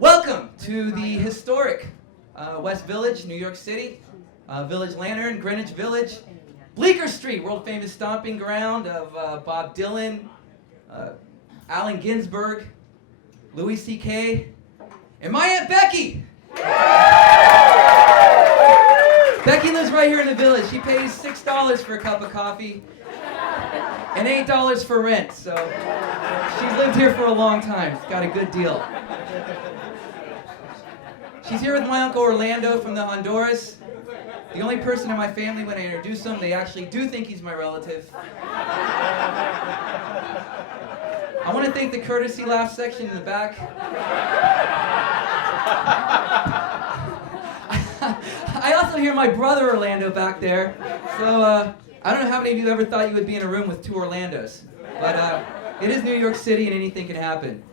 Welcome to the historic West Village, New York City, Village Lantern, Greenwich Village, Bleecker Street, world famous stomping ground of Bob Dylan, Allen Ginsberg, Louis C.K., and my Aunt Becky. Becky lives right here in the village. She pays $6 for a cup of coffee and $8 for rent, so she's lived here for a long time. Got a good deal. She's here with my Uncle Orlando from the Honduras. The only person in my family, when I introduce him, they actually do think he's my relative. I want to thank the courtesy laugh section in the back. I also hear my brother Orlando back there. So I don't know how many of you ever thought you would be in a room with two Orlandos. But it is New York City and anything can happen.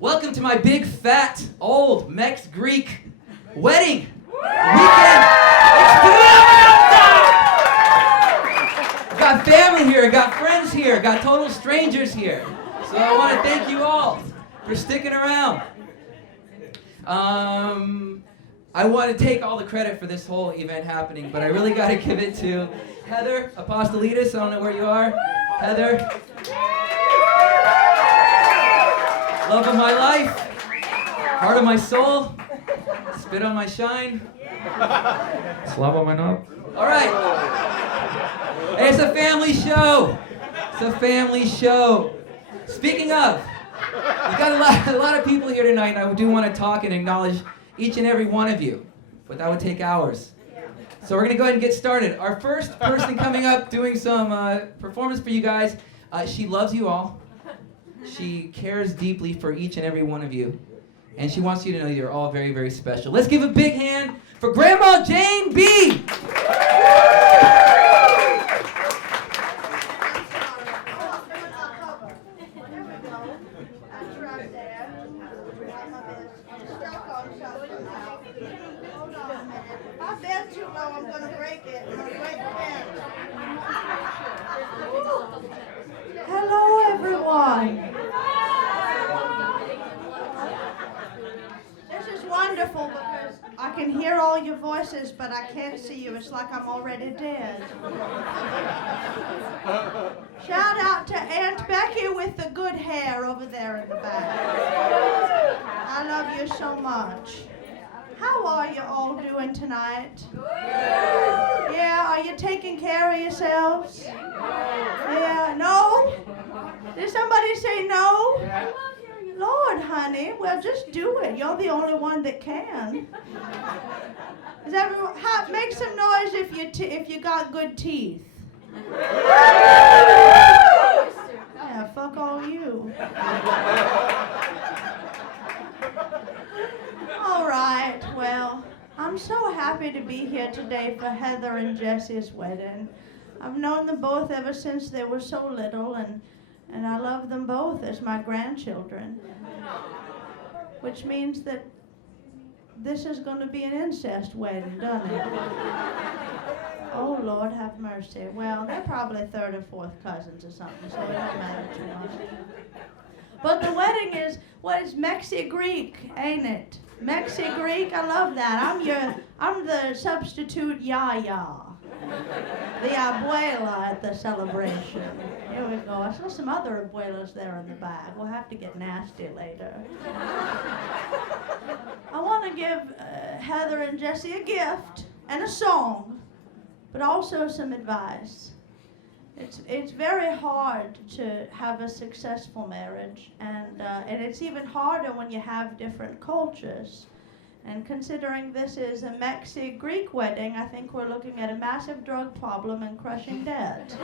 Welcome to my big, fat, old Mex-Greek wedding weekend extravaganza! Got family here, got friends here, got total strangers here. So I want to thank you all for sticking around. I want to take all the credit for this whole event happening, but I really got to give it to Heather Apostolidis. I don't know where you are. Heather. Love of my life, heart of my soul, spit on my shine, slava my knob. All right. Hey, it's a family show. It's a family show. Speaking of, we've got a lot of people here tonight, and I do want to talk and acknowledge each and every one of you, but that would take hours. So we're going to go ahead and get started. Our first person coming up doing some performance for you guys, she loves you all. She cares deeply for each and every one of you. And she wants you to know you're all very, very special. Let's give a big hand for Grandma Jane B. I bet you know I'm going to break it. Hello, everyone. This is wonderful because I can hear all your voices, but I can't see you. It's like I'm already dead. Shout out to Aunt Becky with the good hair over there in the back. I love you so much. How are you all doing tonight? Yeah, are you taking care of yourselves? Yeah, no? Did somebody say no? Lord, honey, well, just do it. You're the only one that can. Is everyone, make some noise if you got good teeth. Yeah, fuck all you. All right, well, I'm so happy to be here today for Heather and Jessie's wedding. I've known them both ever since they were so little, and I love them both as my grandchildren, which means that this is going to be an incest wedding, doesn't it? Oh, Lord, have mercy. Well, they're probably third or fourth cousins or something, so it doesn't matter too much. But the wedding is, Mexi-Greek, ain't it? Mexi-Greek, I love that. I'm the substitute yaya, the abuela at the celebration. Here we go. I saw some other abuelas there in the back. We'll have to get nasty later. I want to give Heather and Jessie a gift and a song, but also some advice. It's very hard to have a successful marriage, and it's even harder when you have different cultures. And considering this is a Mexi-Greek wedding, I think we're looking at a massive drug problem and crushing debt.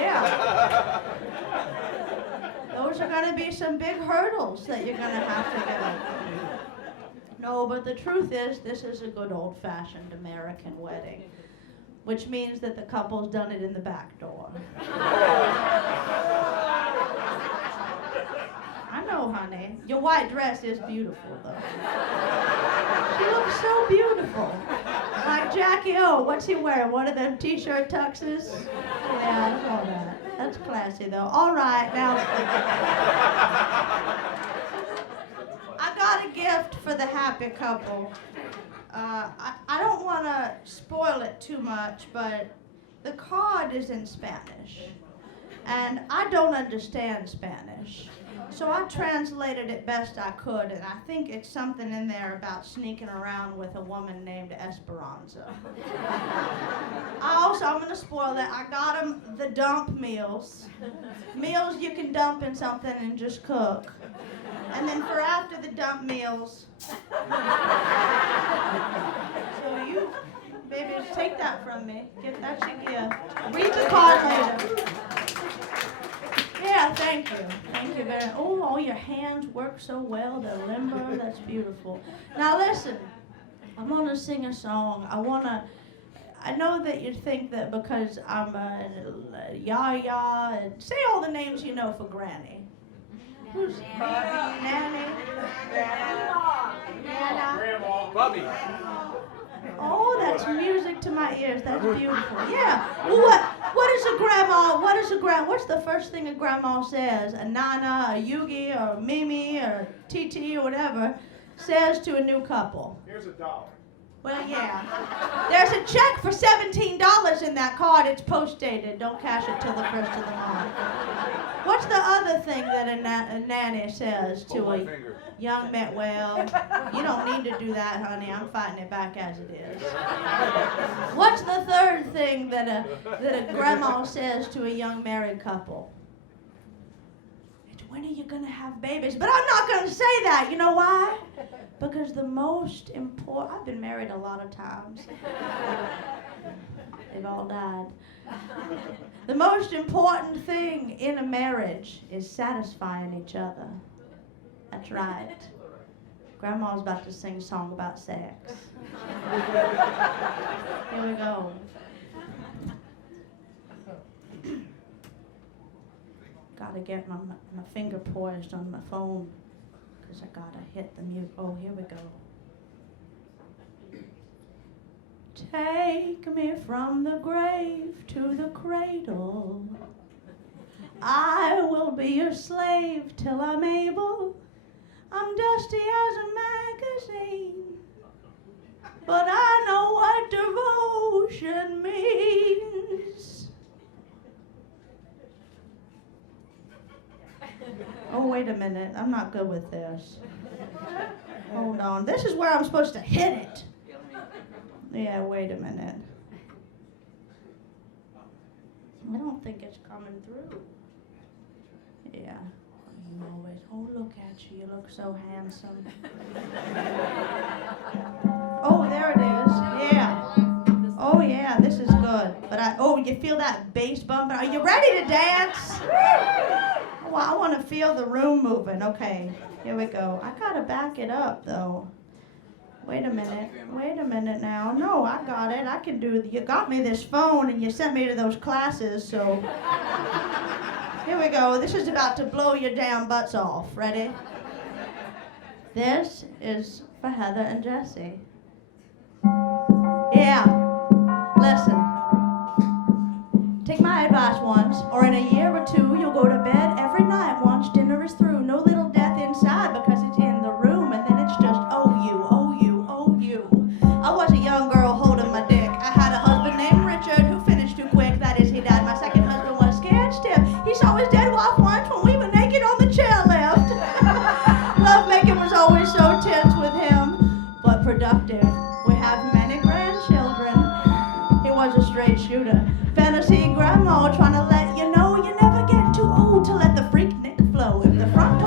Yeah. Those are going to be some big hurdles that you're going to have to get over. No, but the truth is, this is a good old-fashioned American wedding, which means that the couple's done it in the back door. I know, honey. Your white dress is beautiful, though. She looks so beautiful. Like Jackie O. What's he wearing? One of them t-shirt tuxes? Yeah, I saw that. Jessie, though. All right, now. I got a gift for the happy couple. I don't want to spoil it too much, but the card is in Spanish. And I don't understand Spanish. So I translated it best I could, and I think it's something in there about sneaking around with a woman named Esperanza. I'm going to spoil that. I got them the dump meals. Meals you can dump in something and just cook. And then for after the dump meals, so you, babies, take that from me. That's your gift. Read the card later. Yeah, thank you. Thank you very much. Oh, all your hands work so well. They're limber. That's beautiful. Now listen, I'm going to sing a song. I know that you think that because I'm a Yaya, and say all the names you know for Granny. Who's Bobby? Nanny? Nana? Grandma. Bobby. Oh, that's music to my ears. That's beautiful. Yeah. Well, what's the first thing a grandma says? A Nana, a Yugi, or Mimi, or TT, or whatever, says to a new couple? Here's $1. Well, yeah. There's a check for $17 in that card. It's post-dated. Don't cash it till the first of the month. What's the other thing that a nanny says to a young man? Well, you don't need to do that, honey. I'm fighting it back as it is. What's the third thing that a grandma says to a young married couple? It's when are you going to have babies? But I'm not going to say that. You know why? Because the most important, I've been married a lot of times. They've all died. The most important thing in a marriage is satisfying each other. That's right. Grandma's about to sing a song about sex. Here we go. Gotta get my finger poised on my phone. I gotta hit the mute. Oh, here we go. Take me from the grave to the cradle. I will be your slave till I'm able. I'm dusty as a magazine, but I know what devotion means. Oh, wait a minute. I'm not good with this. Hold on. This is where I'm supposed to hit it. Yeah, wait a minute. I don't think it's coming through. Yeah. You always, oh, look at you. You look so handsome. Oh, there it is. Yeah. Oh, yeah, this is good. But you feel that bass bump? Are you ready to dance? Well, I want to feel the room moving. Okay, here we go. I gotta back it up, though. Wait a minute now. No, I got it. I can do it. You got me this phone, and you sent me to those classes, so... Here we go. This is about to blow your damn butts off. Ready? This is for Heather and Jessie. Yeah. Listen. Take my advice once, or in a year or two, you'll go to bed every night once dinner is through. No little death inside because it's in the room, and then it's just, oh you, oh you, oh you. I was a young girl holding my dick. I had a husband named Richard who finished too quick. That is, he died. My second husband was scared stiff. He saw his dead wife once when we were naked on the chairlift. Lovemaking was always so tense with him, but productive. We have many grandchildren. He was a straight shooter. Fantasy grandma trying to let you know you never get too old to let the freaknik flow. If the front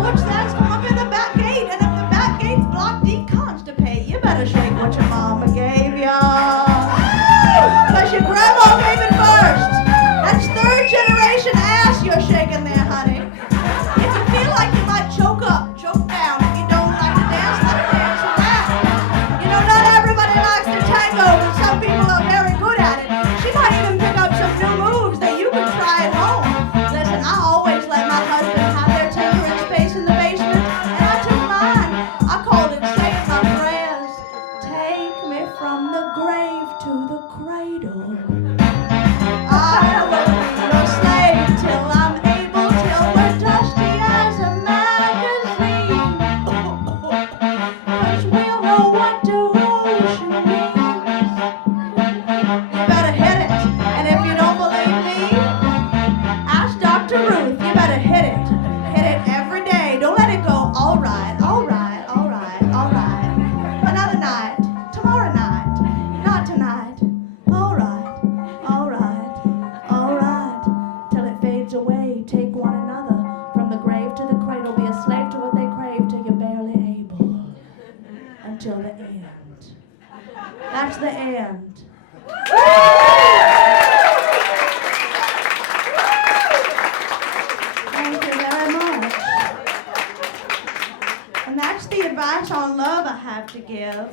advice on love I have to give.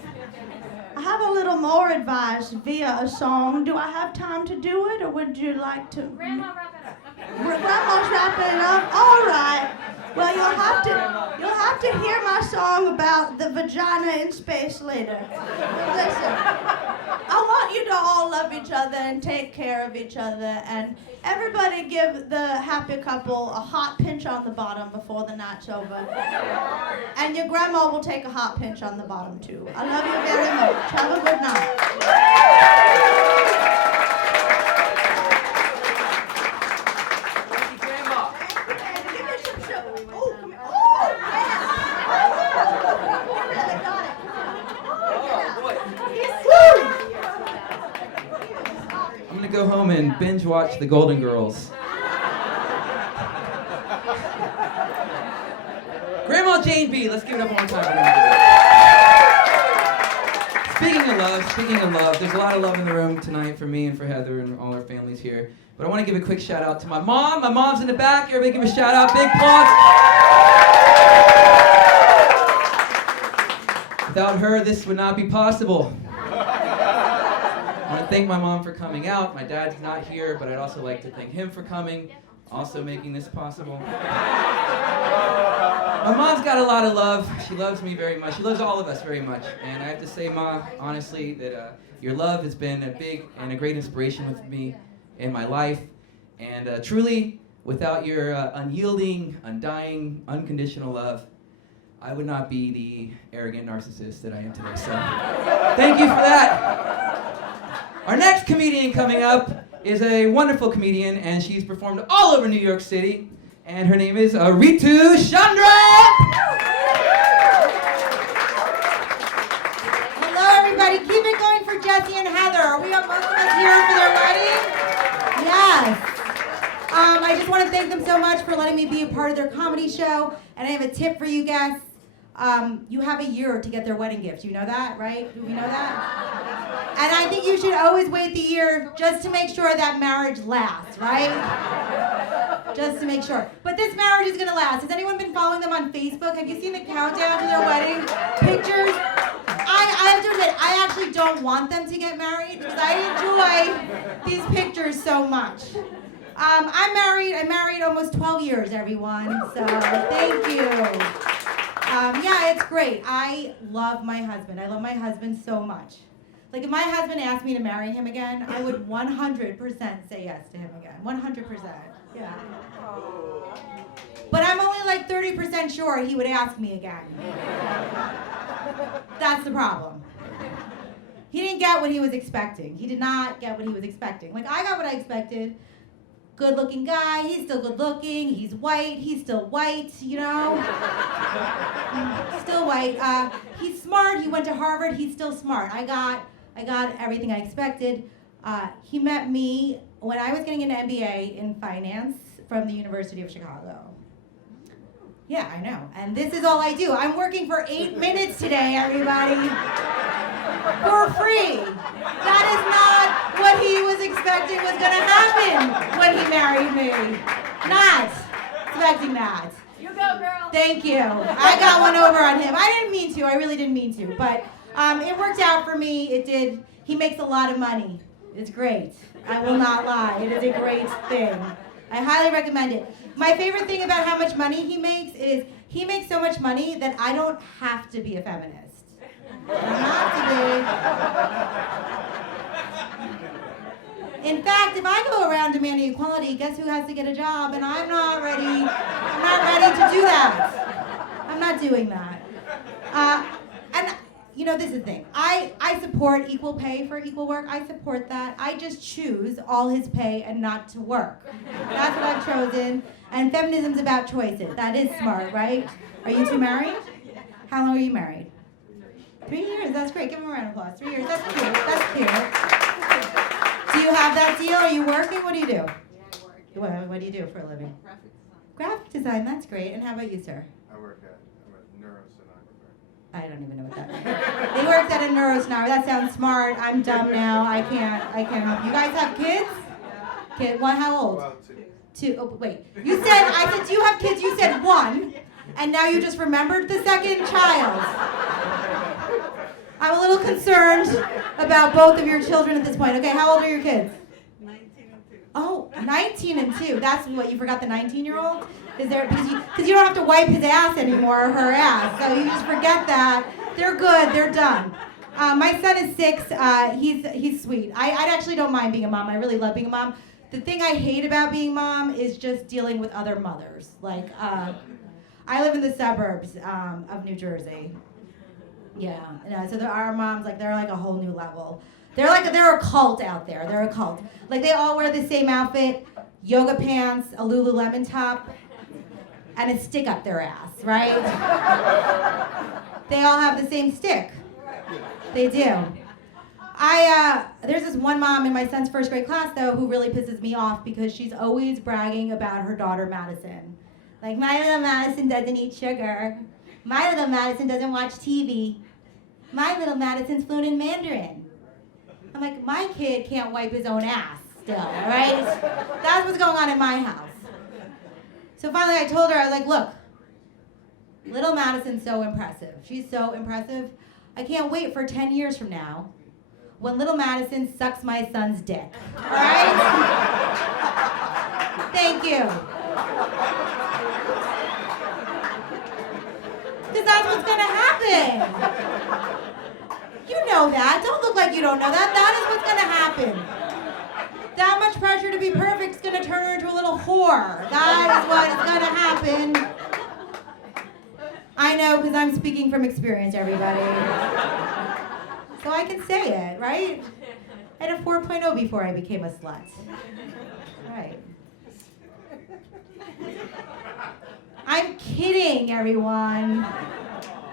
I have a little more advice via a song. Do I have time to do it, or would you like to? Grandma, wrap it up. Grandma's wrapping it up. All right. Well, you'll have to hear my song about the vagina in space later. Listen, I want you to all love each other and take care of each other, and everybody give the happy couple a hot pinch on the bottom before the night's over. And your grandma will take a hot pinch on the bottom too. I love you very much. Have a good night. I'm gonna go home and binge watch The Golden Girls. Grandma Jane B, let's give it up one more time for Grandma. Speaking of love, there's a lot of love in the room tonight for me and for Heather and all our families here. But I want to give a quick shout out to my mom. My mom's in the back. Everybody give a shout out. Big applause. Without her, this would not be possible. I want to thank my mom for coming out. My dad's not here, but I'd also like to thank him for coming, also making this possible. My mom's got a lot of love. She loves me very much. She loves all of us very much. And I have to say, Ma, honestly, that your love has been a big and a great inspiration with me in my life. And truly, without your unyielding, undying, unconditional love, I would not be the arrogant narcissist that I am today. So, thank you for that. Our next comedian coming up is a wonderful comedian, and she's performed all over New York City. And her name is Ritu Chandra! Hello, everybody. Keep it going for Jessie and Heather. Are we up most of us here for their wedding? Yes. I just want to thank them so much for letting me be a part of their comedy show. And I have a tip for you guests. You have a year to get their wedding gift. You know that, right? Do we know that? And I think you should always wait the year just to make sure that marriage lasts, right? Just to make sure. But this marriage is going to last. Has anyone been following them on Facebook? Have you seen the countdown to their wedding pictures? I have to admit, I actually don't want them to get married because I enjoy these pictures so much. I'm married. I married almost 12 years, everyone. So thank you. Yeah, it's great. I love my husband. I love my husband so much. Like, if my husband asked me to marry him again, I would 100% say yes to him again. 100%. Yeah. But I'm only like 30% sure he would ask me again. That's the problem. He didn't get what he was expecting. He did not get what he was expecting. Like, I got what I expected. Good-looking guy, he's still good-looking, he's white, he's still white, you know? Still white. He's smart, he went to Harvard, he's still smart. I got everything I expected. He met me when I was getting an MBA in finance from the University of Chicago. Yeah, I know. And this is all I do. I'm working for 8 minutes today, everybody. For free. That is not what he was expecting was going to happen when he married me. Not expecting that. You go, girl. Thank you. I got one over on him. I didn't mean to. I really didn't mean to. But it worked out for me. It did. He makes a lot of money. It's great. I will not lie. It is a great thing. I highly recommend it. My favorite thing about how much money he makes is he makes so much money that I don't have to be a feminist. I don't have to be. In fact, if I go around demanding equality, guess who has to get a job? And I'm not ready to do that. I'm not doing that. And you know, this is the thing. I support equal pay for equal work. I support that. I just choose all his pay and not to work. That's what I've chosen. And feminism's about choices. That is smart, right? Are you two married? How long are you married? 3 years. That's great. Give him a round of applause. 3 years. That's cute. That's cute. Do you have that deal? Are you working? What do you do? Yeah, I work. What do you do for a living? Graphic design. Graphic design. That's great. And how about you, sir? I'm a neurosonographer. I don't even know what that means. He works at a neurosonographer. That sounds smart. I'm dumb now. I can't help. You guys have kids? Kid? Well, how old? Well, two. 2. Oh, wait. I said, do you have kids? You said 1. And now you just remembered the second child. I'm a little concerned about both of your children at this point. Okay, how old are your kids? 19 and 2. Oh, 19 and 2. That's what, you forgot the 19-year-old? Is there, because you don't have to wipe his ass anymore, or her ass. So you just forget that. They're good, they're done. My son is 6, he's sweet. I actually don't mind being a mom. I really love being a mom. The thing I hate about being mom is just dealing with other mothers. Like, I live in the suburbs of New Jersey. Yeah, so there are moms, like, they're like a whole new level. They're a cult out there, they're a cult. Like, they all wear the same outfit, yoga pants, a Lululemon top, and a stick up their ass, right? They all have the same stick. They do. There's this one mom in my son's first grade class, though, who really pisses me off because she's always bragging about her daughter, Madison. Like, my little Madison doesn't eat sugar. My little Madison doesn't watch TV. My little Madison's fluent in Mandarin. I'm like, my kid can't wipe his own ass still, all right? That's what's going on in my house. So finally I told her, I was like, look, little Madison's so impressive. She's so impressive. I can't wait for 10 years from now when little Madison sucks my son's dick. All right? Thank you. Because that's what's going to happen. You know that. Don't look like you don't know that. That is what's going to happen. That much pressure to be perfect is going to turn her into a little whore. That is what is going to happen. I know, because I'm speaking from experience, everybody. So I can say it, right? I had a 4.0 before I became a slut. Right. I'm kidding, everyone.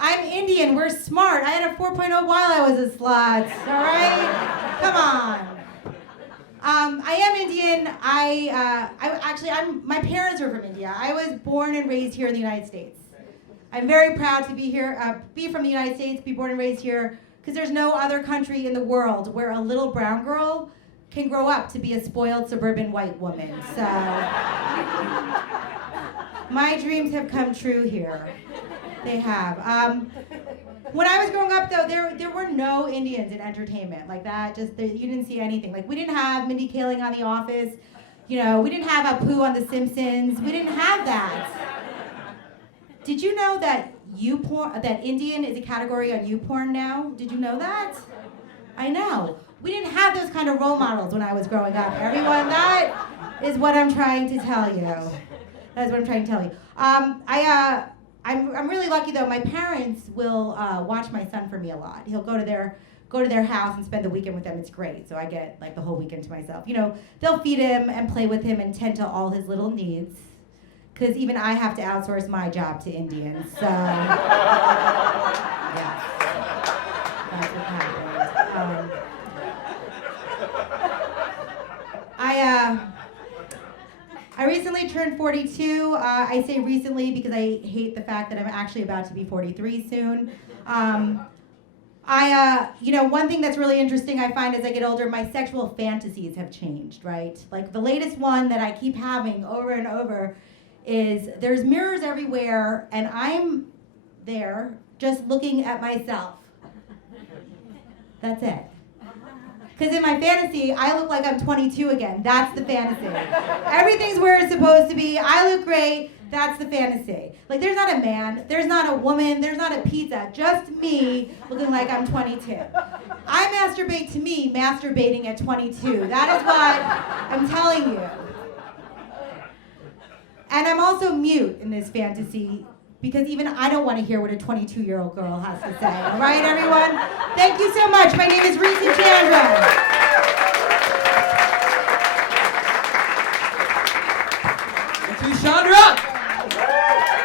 I'm Indian. We're smart. I had a 4.0 while I was a slut. All right? Come on. I am Indian. My parents are from India. I was born and raised here in the United States. I'm very proud to be here, be from the United States, be born and raised here, because there's no other country in the world where a little brown girl can grow up to be a spoiled suburban white woman. So, my dreams have come true here. They have. When I was growing up, though, there were no Indians in entertainment like that. You didn't see anything. Like, we didn't have Mindy Kaling on The Office. You know, we didn't have Apu on The Simpsons. We didn't have that. Did you know that that Indian is a category on YouPorn now? Did you know that? I know. We didn't have those kind of role models when I was growing up. Everyone, that is what I'm trying to tell you. That is what I'm trying to tell you. I'm really lucky though. My parents will watch my son for me a lot. He'll go to their house and spend the weekend with them. It's great. So I get like the whole weekend to myself. You know, they'll feed him and play with him and tend to all his little needs. Because even I have to outsource my job to Indians. So yeah, that's what happened. I recently turned 42. I say recently because I hate the fact that I'm actually about to be 43 soon. One thing that's really interesting I find as I get older, my sexual fantasies have changed, right? Like the latest one that I keep having over and over is there's mirrors everywhere and I'm there just looking at myself. That's it. Because in my fantasy, I look like I'm 22 again. That's the fantasy. Everything's where it's supposed to be. I look great. That's the fantasy. Like, there's not a man, there's not a woman, there's not a pizza, just me looking like I'm 22. I masturbate to me masturbating at 22. That is what I'm telling you. And I'm also mute in this fantasy because even I don't want to hear what a 22-year-old girl has to say. All right, everyone? Thank you so much. My name is Ritu Chandra. Ritu Chandra!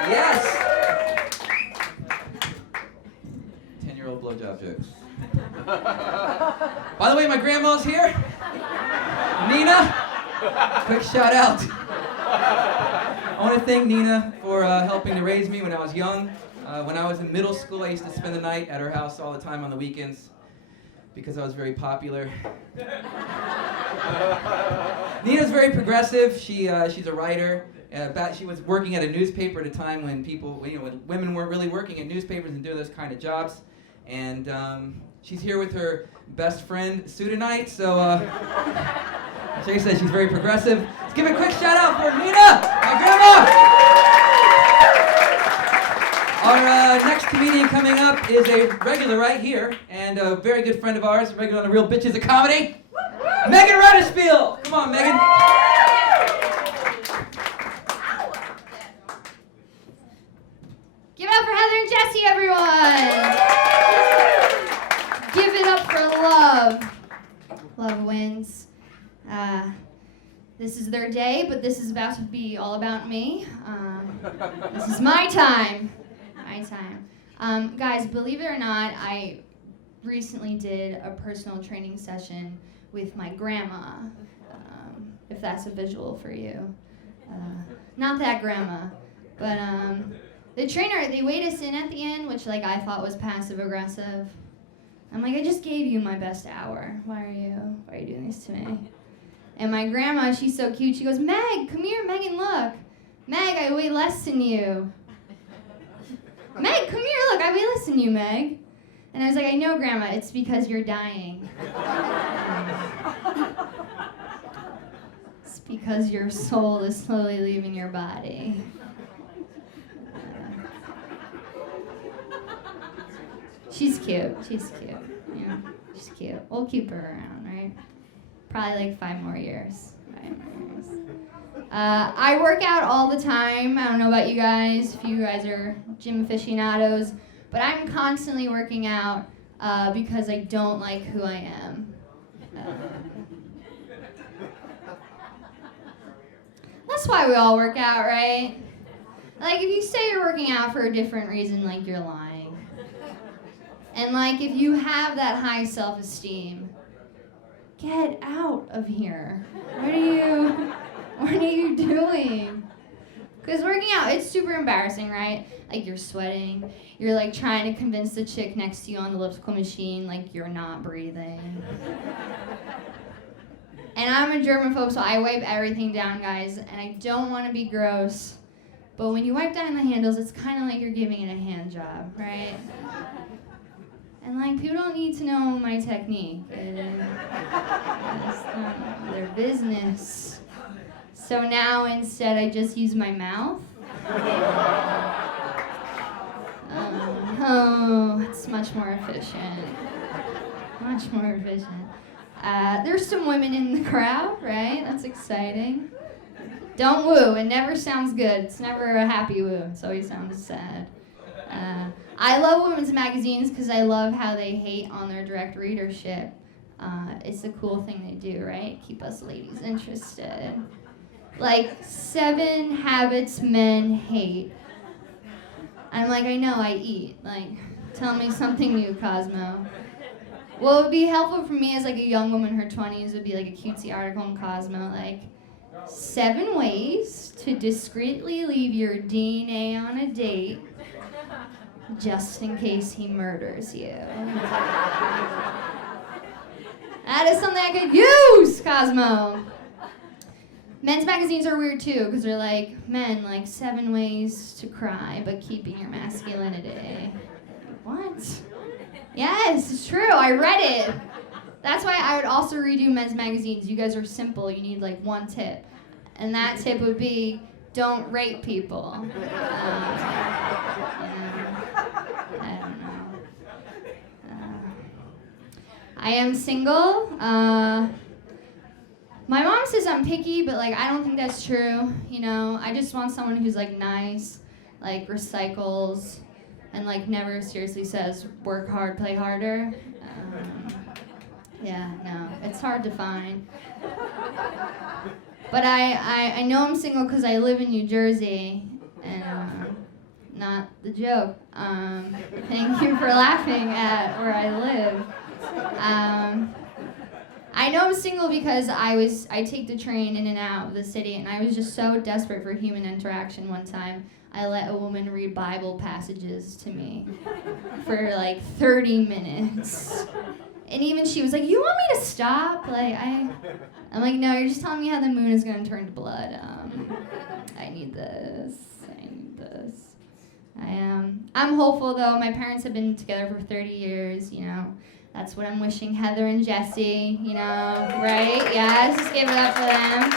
Yes! 10-year-old blowjob jokes. By the way, my grandma's here. Nina, quick shout out. I want to thank Nina for helping to raise me when I was young. When I was in middle school, I used to spend the night at her house all the time on the weekends because I was very popular. Nina's very progressive. She's a writer. She was working at a newspaper at a time when when women weren't really working at newspapers and doing those kind of jobs. And she's here with her best friend, Sue, tonight. So, Shay says she's very progressive. Let's give a quick shout out for Nina, my grandma. Our next comedian coming up is a regular right here, and a very good friend of ours, a regular on the Real Bitches of Comedy, Meghan Radespiel. Come on, Meghan. Give it up for Heather and Jessie, everyone! Give it up for love. Love wins. This is their day, but this is about to be all about me. This is my time. My time. Guys, believe it or not, I recently did a personal training session with my grandma, if that's a visual for you. Not that grandma, but the trainer, they weighed us in at the end, which I thought was passive aggressive. I'm like, I just gave you my best hour. Why are you doing this to me? And my grandma, she's so cute. She goes, Meg, come here, Megan, look. Meg, I weigh less than you. Meg, come here, look, I weigh less than you, Meg. And I was like, I know, Grandma, it's because you're dying. It's because your soul is slowly leaving your body. She's cute. Yeah, she's cute. We'll keep her around, right? Probably 5 more years. I work out all the time. I don't know about you guys, if you guys are gym aficionados, but I'm constantly working out because I don't like who I am. That's why we all work out, right? If you say you're working out for a different reason, you're lying. And if you have that high self-esteem, get out of here. What are you doing? Because working out, it's super embarrassing, right? You're sweating. You're trying to convince the chick next to you on the elliptical machine you're not breathing. And I'm a germaphobe, so I wipe everything down, guys. And I don't want to be gross, but when you wipe down the handles, it's kind of like you're giving it a hand job, right? And people don't need to know my technique. It's not their business. So now instead I just use my mouth. It's much more efficient. Much more efficient. There's some women in the crowd, right? That's exciting. Don't woo. It never sounds good. It's never a happy woo. It always sounds sad. I love women's magazines because I love how they hate on their direct readership. It's a cool thing they do, right? Keep us ladies interested. 7 habits men hate. I'm I know, I eat. Tell me something new, Cosmo. What would be helpful for me as a young woman in her 20s would be a cutesy article in Cosmo, 7 ways to discreetly leave your DNA on a date just in case he murders you. That is something I could use, Cosmo. Men's magazines are weird too, because they're men, 7 ways to cry, but keeping your masculinity. What? Yes, it's true. I read it. That's why I would also redo men's magazines. You guys are simple. You need 1 tip. And that tip would be, don't rape people. I don't know. I am single. My mom says I'm picky, but I don't think that's true. I just want someone who's nice, recycles, and never seriously says work hard, play harder. Yeah, no, it's hard to find. But I know I'm single because I live in New Jersey, and not the joke. Thank you for laughing at where I live. I know I'm single because I take the train in and out of the city, and I was just so desperate for human interaction one time. I let a woman read Bible passages to me for 30 minutes. And even she was like, you want me to stop? I'm like, no, you're just telling me how the moon is gonna turn to blood. I need this. I'm hopeful though. My parents have been together for 30 years, you know. That's what I'm wishing Heather and Jessie, you know, right? Yes, just give it up for them.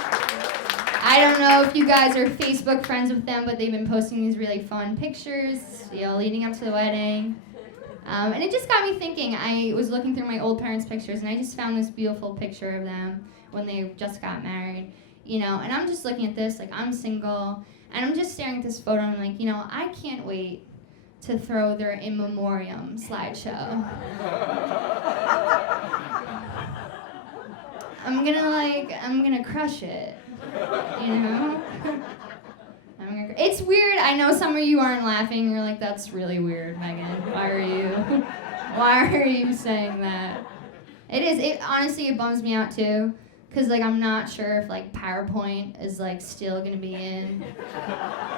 I don't know if you guys are Facebook friends with them, but they've been posting these really fun pictures, you know, leading up to the wedding. And it just got me thinking. I was looking through my old parents' pictures, and I just found this beautiful picture of them when they just got married, you know. And I'm just looking at this, like, I'm single, and I'm just staring at this photo, and I'm like, you know, I can't wait to throw their in memoriam slideshow. I'm gonna crush it, you know? It's weird. I know some of you aren't laughing. You're like, that's really weird, Megan. Why are you saying that? It is. Honestly, it bums me out too, because like I'm not sure if like PowerPoint is like still gonna be in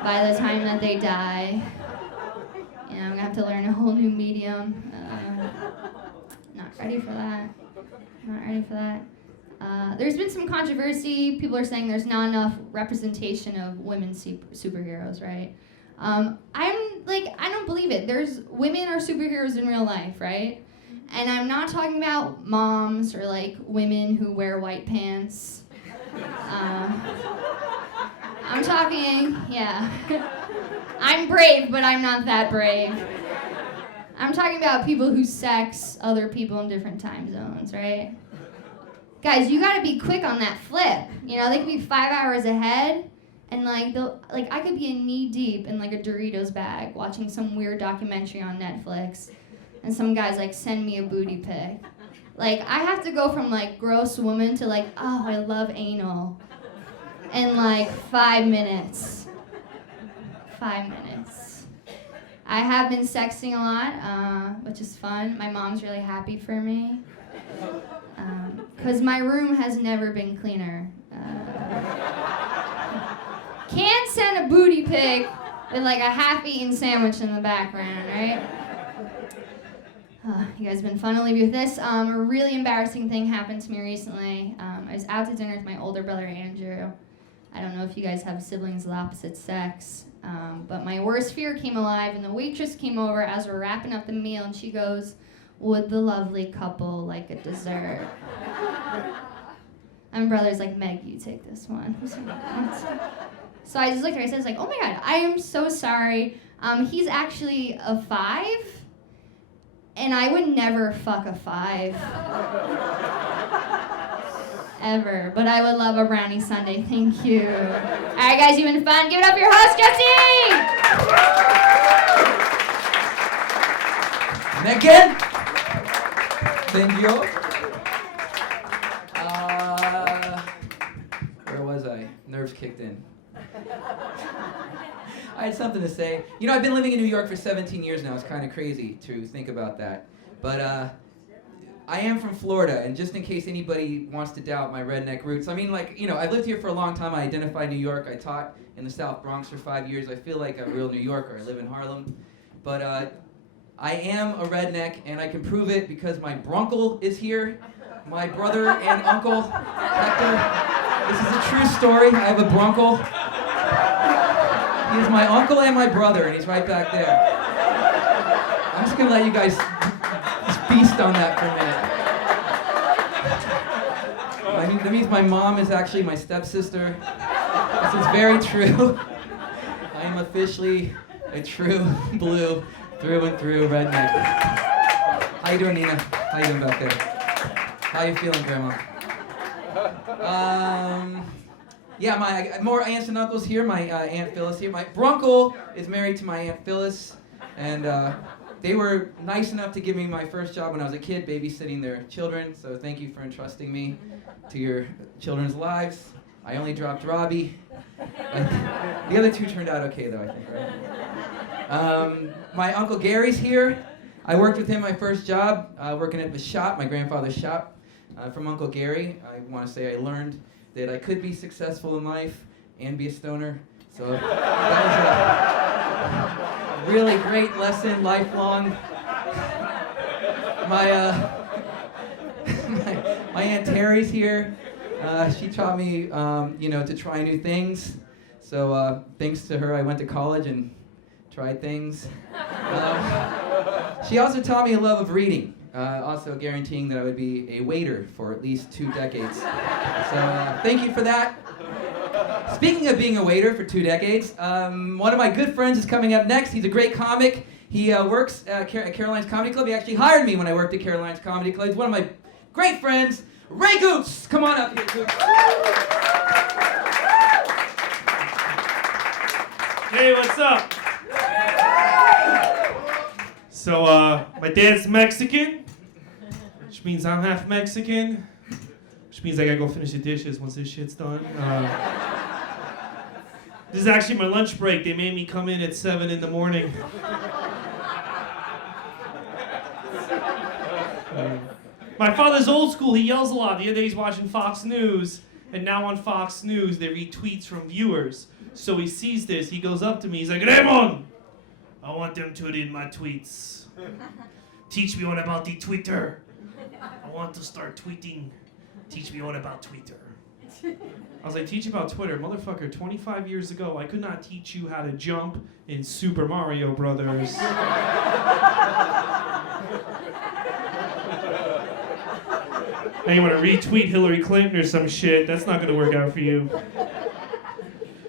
by the time that they die. You know, I'm gonna have to learn a whole new medium. Not ready for that. There's been some controversy. People are saying there's not enough representation of women superheroes, right? I don't believe it. Women are superheroes in real life, right? And I'm not talking about moms or like women who wear white pants. I'm talking, yeah. I'm brave, but I'm not that brave. I'm talking about people who sex other people in different time zones, right? Guys, you gotta be quick on that flip. You know, they could be 5 hours ahead, and I could be knee deep in like a Doritos bag watching some weird documentary on Netflix, and some guys like send me a booty pic. Like, I have to go from like gross woman to like, oh, I love anal in like 5 minutes. 5 minutes. I have been sexting a lot, which is fun. My mom's really happy for me. Because my room has never been cleaner. Can't send a booty pic with like a half-eaten sandwich in the background, right? You guys have been fun to leave you with this. A really embarrassing thing happened to me recently. I was out to dinner with my older brother, Andrew. I don't know if you guys have siblings of the opposite sex, but my worst fear came alive, and the waitress came over as we're wrapping up the meal, and she goes, "Would the lovely couple like a dessert?" And my brother's like, "Meg, you take this one." So I just looked at her and I said, "Oh my God, I am so sorry. He's actually a 5, and I would never fuck a 5. Ever, but I would love a brownie sundae. Thank you." All right, guys, you've been fun. Give it up for your host, Jessie! Megan? Thank you. Where was I? Nerves kicked in. I had something to say. You know, I've been living in New York for 17 years now. It's kind of crazy to think about that. But I am from Florida, and just in case anybody wants to doubt my redneck roots, I mean, like, you know, I've lived here for a long time. I identify New York. I taught in the South Bronx for 5 years. I feel like a real New Yorker. I live in Harlem. But I am a redneck, and I can prove it because my brunkle is here. My brother and uncle, Hector. This is a true story. I have a brunkle. He's my uncle and my brother, and he's right back there. I'm just going to let you guys just feast on that for a minute. That means my mom is actually my stepsister. This is very true. I am officially a true blue, through and through redneck. How you doing, Nina? How you doing back there? How you feeling, Grandma? Yeah, my more aunts and uncles here. My Aunt Phyllis here. My brunkle is married to my Aunt Phyllis, and they were nice enough to give me my first job when I was a kid, babysitting their children. So thank you for entrusting me to your children's lives. I only dropped Robbie. The other two turned out okay, though, I think, right? My Uncle Gary's here. I worked with him my first job, working at the shop, my grandfather's shop. From Uncle Gary, I want to say I learned that I could be successful in life and be a stoner. So that was a really great lesson, lifelong. My Aunt Terry's here. She taught me, to try new things. So thanks to her, I went to college and tried things. She also taught me a love of reading, also guaranteeing that I would be a waiter for at least 2 decades. So thank you for that. Speaking of being a waiter for 2 decades, one of my good friends is coming up next. He's a great comic. He works at Caroline's Comedy Club. He actually hired me when I worked at Caroline's Comedy Club. He's one of my great friends, Gootz. Come on up here, Gootz. Hey, what's up? So, my dad's Mexican, which means I'm half Mexican, which means I gotta go finish the dishes once this shit's done. This is actually my lunch break. They made me come in at 7 in the morning. My father's old school. He yells a lot. The other day he's watching Fox News, and now on Fox News they read tweets from viewers. So he sees this. He goes up to me. He's like, Raymond, I want them to read my tweets. Teach me all about the Twitter. I want to start tweeting. Teach me all about Twitter. I was like, teach about Twitter? Motherfucker, 25 years ago, I could not teach you how to jump in Super Mario Brothers. Now you want to retweet Hillary Clinton or some shit. That's not going to work out for you.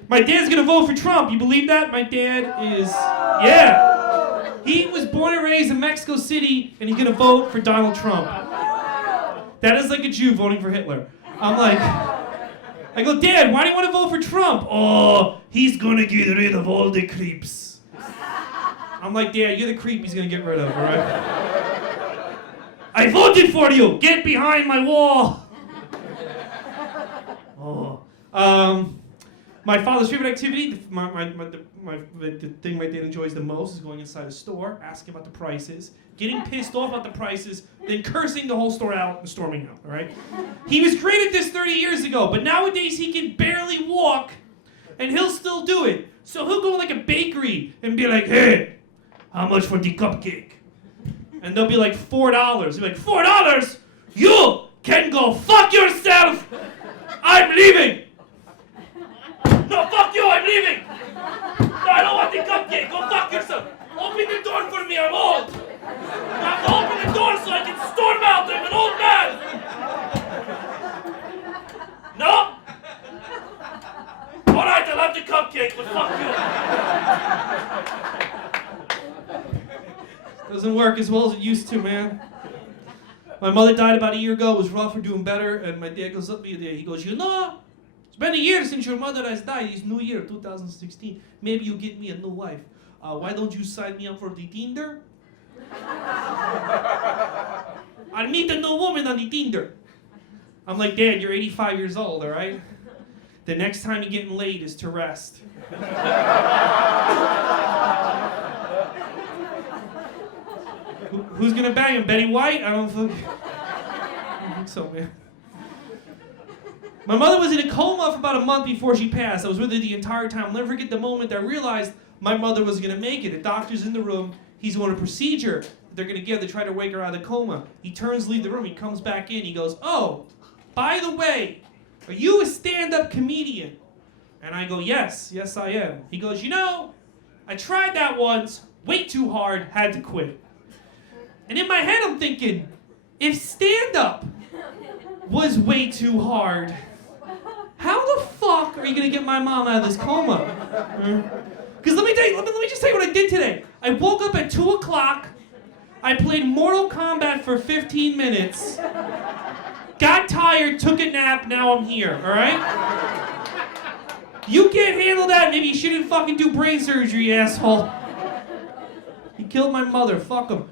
My dad's going to vote for Trump. You believe that? My dad is... Yeah. He was born and raised in Mexico City, and he's going to vote for Donald Trump. That is like a Jew voting for Hitler. I'm like... I go, Dad, why do you want to vote for Trump? Oh, he's going to get rid of all the creeps. I'm like, Dad, you're the creep he's going to get rid of, all right? I voted for you. Get behind my wall. Oh. My father's favorite activity, the thing my dad enjoys the most, is going inside a store, asking about the prices, getting pissed off about the prices, then cursing the whole store out and storming out, all right? He was great at this 30 years ago, but nowadays he can barely walk, and he'll still do it. So he'll go in like a bakery and be like, hey, how much for the cupcake? And they'll be like, $4. He'll be like, $4? You can go fuck yourself! I'm leaving! No, fuck you, I'm leaving! No, I don't want the cupcake, go fuck yourself! Open the door for me, I'm old! You have to open the door so I can storm out, I'm an old man! No? Alright, I'll have the cupcake, but fuck you! Doesn't work as well as it used to, man. My mother died about a year ago, it was rough, we're doing better, and my dad goes up to me today, he goes, you know, it's been a year since your mother has died. It's New Year, 2016. Maybe you get me a new wife. Why don't you sign me up for the Tinder? I'll meet a new woman on the Tinder. I'm like, Dad, you're 85 years old, all right? The next time you're getting laid is to rest. Who's gonna bang him? Betty White? I don't think so, man. My mother was in a coma for about a month before she passed. I was with her the entire time. I'll never forget the moment I realized my mother was going to make it. The doctor's in the room. He's doing a procedure they're going to give to try to wake her out of the coma. He turns to leave the room. He comes back in. He goes, oh, by the way, are you a stand-up comedian? And I go, yes, I am. He goes, you know, I tried that once, way too hard, had to quit. And in my head I'm thinking, if stand-up was way too hard, how the fuck are you gonna get my mom out of this coma? Because let me just tell you what I did today. I woke up at 2 o'clock, I played Mortal Kombat for 15 minutes, got tired, took a nap, now I'm here, alright? You can't handle that, maybe you shouldn't fucking do brain surgery, you asshole. He killed my mother, fuck him.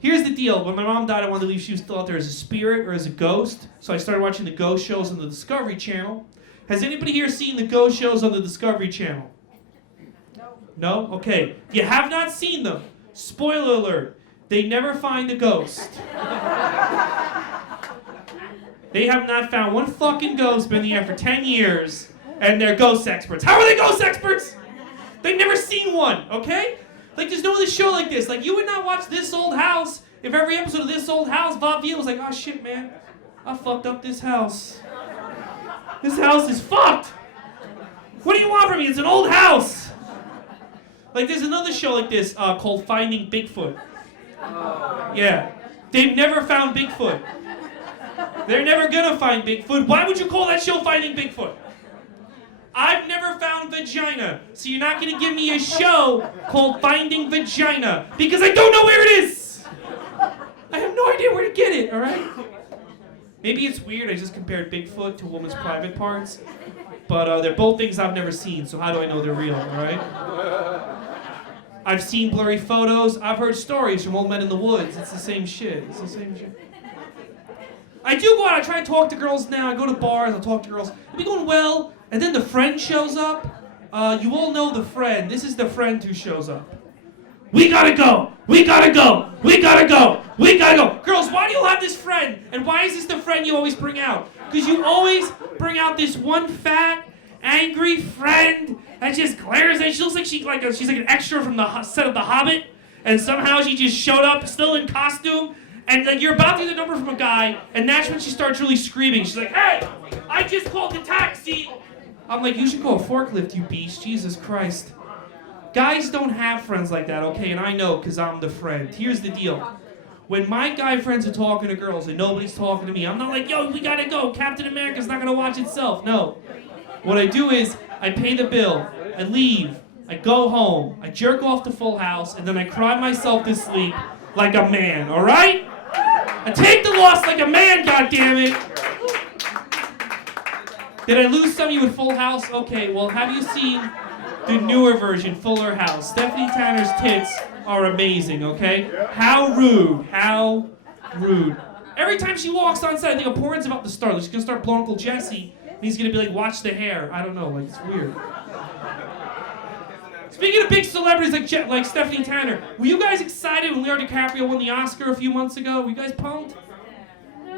Here's the deal. When my mom died, I wanted to believe she was still out there as a spirit or as a ghost. So I started watching the ghost shows on the Discovery Channel. Has anybody here seen the ghost shows on the Discovery Channel? No? Okay. If you have not seen them, spoiler alert, they never find a ghost. They have not found one fucking ghost, been in the air for 10 years, and they're ghost experts. How are they ghost experts? They've never seen one, okay? Like, there's no other show like this. Like, you would not watch This Old House If every episode of This Old House, Bob Villa was like, oh shit, man, I fucked up this house. This house is fucked. What do you want from me? It's an old house. Like, there's another show like this called Finding Bigfoot. Yeah. They've never found Bigfoot. They're never gonna find Bigfoot. Why would you call that show Finding Bigfoot? I've never found vagina, so you're not gonna give me a show called Finding Vagina, because I don't know where it is! I have no idea where to get it, alright? Maybe it's weird, I just compared Bigfoot to a woman's private parts, but they're both things I've never seen, so how do I know they're real, alright? I've seen blurry photos, I've heard stories from old men in the woods. It's the same shit, it's the same shit. I do go out, I try to talk to girls now, I go to bars, I talk to girls. It'll be going well. And then the friend shows up. You all know the friend. This is the friend who shows up. We gotta go. We gotta go. We gotta go. We gotta go. Girls, why do you have this friend? And why is this the friend you always bring out? Because you always bring out this one fat, angry friend that just glares at you. She looks like she's like an extra from the set of The Hobbit. And somehow she just showed up still in costume. And like you're about to get the number from a guy. And that's when she starts really screaming. She's like, hey, I just called the taxi. I'm like, you should call a forklift, you beast. Jesus Christ. Guys don't have friends like that, okay? And I know, because I'm the friend. Here's the deal. When my guy friends are talking to girls and nobody's talking to me, I'm not like, yo, we gotta go. Captain America's not gonna watch itself. No. What I do is, I pay the bill. I leave. I go home. I jerk off to Full House. And then I cry myself to sleep like a man, alright? I take the loss like a man, goddammit. Did I lose some of you with Full House? Okay, well, have you seen the newer version, Fuller House? Stephanie Tanner's tits are amazing, okay? How rude. How rude. Every time she walks on set, I think a porn's about to start. Like, she's gonna start blowing Uncle Jessie, and he's gonna be like, watch the hair. I don't know, like, it's weird. Speaking of big celebrities like Stephanie Tanner, were you guys excited when Leonardo DiCaprio won the Oscar a few months ago? Were you guys pumped?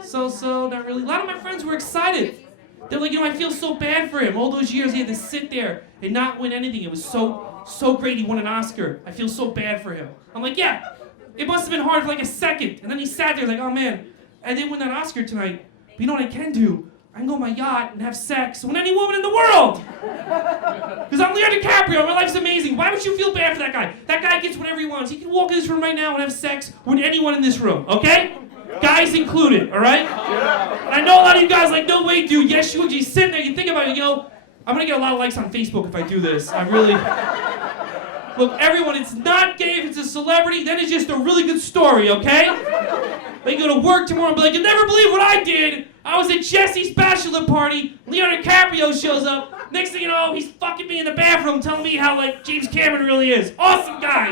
So, not really. A lot of my friends were excited. They're like, I feel so bad for him. All those years he had to sit there and not win anything. It was so great he won an Oscar. I feel so bad for him. I'm like, yeah, it must have been hard for like a second. And then he sat there like, oh man, I didn't win that Oscar tonight. But you know what I can do? I can go on my yacht and have sex with any woman in the world. Because I'm Leonardo DiCaprio, my life's amazing. Why would you feel bad for that guy? That guy gets whatever he wants. He can walk in this room right now and have sex with anyone in this room, okay? Guys included, all right? And I know a lot of you guys are like, no way, dude. Yes, you would. You sit there, you think about it, I'm going to get a lot of likes on Facebook if I do this. I really... Look, everyone, it's not gay if it's a celebrity. Then it's just a really good story, okay? They go to work tomorrow and be like, you'll never believe what I did. I was at Jessie's bachelor party. Leonardo DiCaprio shows up. Next thing you know, he's fucking me in the bathroom telling me how, like, James Cameron really is. Awesome guy.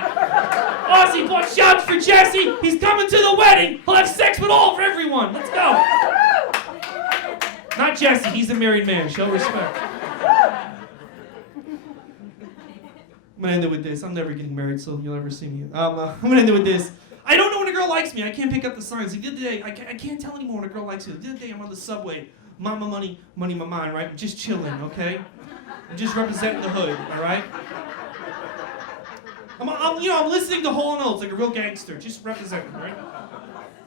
Awesome. He bought shots for Jessie. He's coming to the wedding. He'll have sex with all for everyone. Let's go. Not Jessie. He's a married man. Show respect. I'm going to end it with this. I'm never getting married, so you'll never see me. I'm going to end it with this. I don't know when a girl likes me. I can't pick up the signs. Like the other day, I can't tell anymore when a girl likes me. The other day, I'm on the subway. Mama money, money my mind, right? I'm just chilling, okay? I'm just representing the hood, all right? I'm listening to Hall & Oates like a real gangster, just representing, right?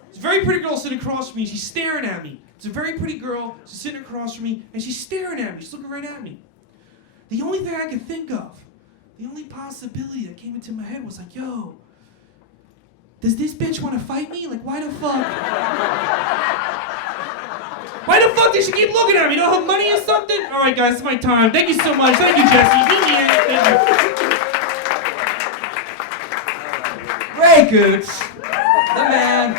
It's a very pretty girl sitting across from me. She's staring at me. It's a very pretty girl. She's sitting across from me, and she's staring at me. She's looking right at me. The only thing I could think of, the only possibility that came into my head was like, yo, does this bitch want to fight me? Like, why the fuck? Why the fuck did she keep looking at me? You don't have money or something? All right, guys, it's my time. Thank you so much. Thank you, Jessie. Thank you. Great, Gootz. The man.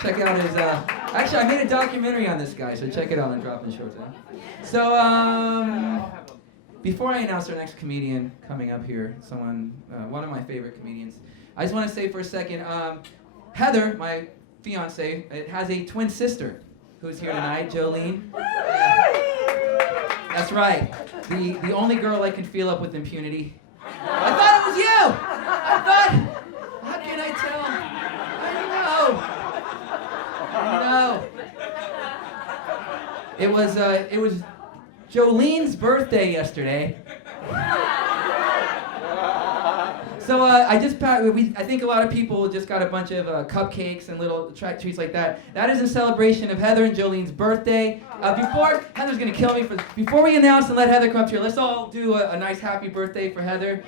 Check out his, actually, I made a documentary on this guy, so check it out on Dropping Shorts. So, before I announce our next comedian coming up here, one of my favorite comedians, I just want to say for a second, Heather, my fiance, has a twin sister who's here tonight, Jolene. That's right. The only girl I can feel up with impunity. I thought it was you! How can I tell? I know. It was Jolene's birthday yesterday. So I think a lot of people just got a bunch of cupcakes and little treats like that. That is in celebration of Heather and Jolene's birthday. Before Heather's gonna kill me before we announce and let Heather come up here, let's all do a nice happy birthday for Heather.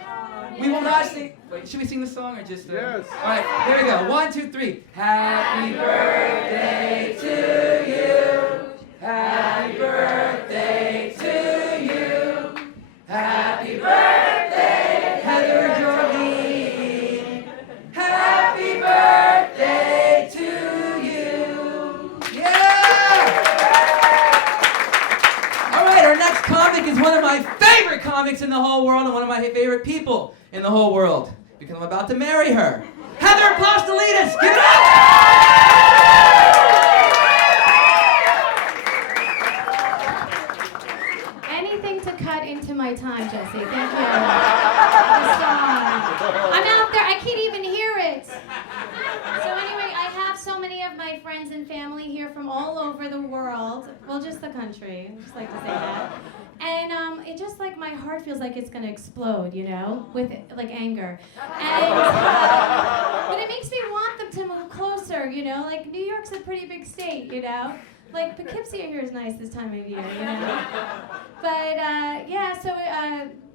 We will not sing. Wait, should we sing the song or just? Yes. All right, here we go. 1, 2, 3. Happy birthday to you. Happy birthday to you. Happy birthday, Heather Jolene. Happy birthday to you. Yeah! All right, our next comic is one of my favorite comics in the whole world and one of my favorite people in the whole world because I'm about to marry her. Heather Apostolidis, give it up! Anything to cut into my time, Jessie. Thank you. I'm out there. I can't even hear it. So anyway, I have so many of my friends and family here from all over the world. Well, just the country. I just like to say that. And it just like my heart feels like it's gonna explode, you know, with like anger. But it makes me want them to move closer, you know. Like New York's a pretty big state, you know. Like Poughkeepsie here is nice this time of year, you know. But yeah,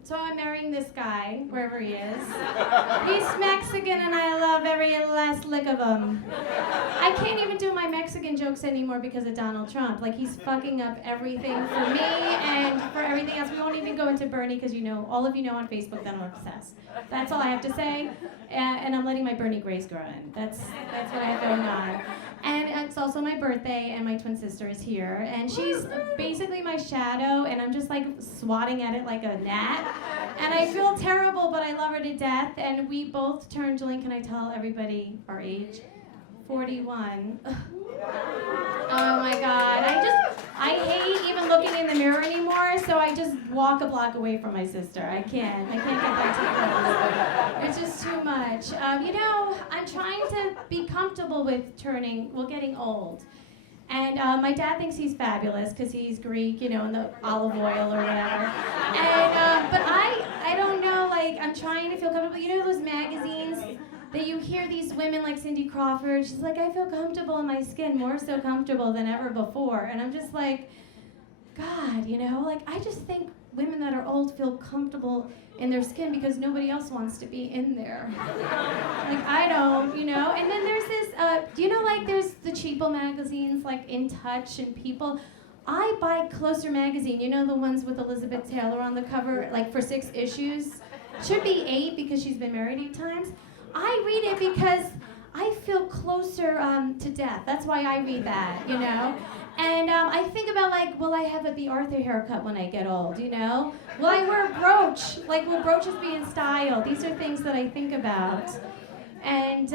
so I'm marrying this guy wherever he is. He's Mexican and I love every last lick of him. I can't even do my Mexican jokes anymore because of Donald Trump. Like he's fucking up everything for me and for everything else. We won't even go into Bernie because you know, all of you know on Facebook that I'm obsessed. That's all I have to say. And I'm letting my Bernie Grays grow in. That's what I have going on. And it's also my birthday, and my twin sister is here, and she's basically my shadow, and I'm just like swatting at it like a gnat, and I feel terrible, but I love her to death, and we both turned, Jolene, can I tell everybody our age? 41. Oh my God, I hate even looking in the mirror anymore, so I just walk a block away from my sister. I can't get that to It's just too much. You know, I'm trying to be comfortable with getting old. And my dad thinks he's fabulous because he's Greek, you know, in the olive oil or whatever. And but I don't know, like I'm trying to feel comfortable. You know those magazines that you hear these women like Cindy Crawford, she's like, I feel comfortable in my skin, more so comfortable than ever before. And I'm just like, God, you know, like I just think women that are old feel comfortable in their skin because nobody else wants to be in there. Like I don't, you know. And then there's this, do you know like there's the cheapo magazines like In Touch and People. I buy Closer magazine, you know the ones with Elizabeth Taylor on the cover, like for 6 issues. Should be 8 because she's been married 8 times. I read it because I feel closer to death. That's why I read that, you know? And I think about like, will I have a B. Arthur haircut when I get old, you know? Will I wear a brooch? Like, will brooches be in style? These are things that I think about. And,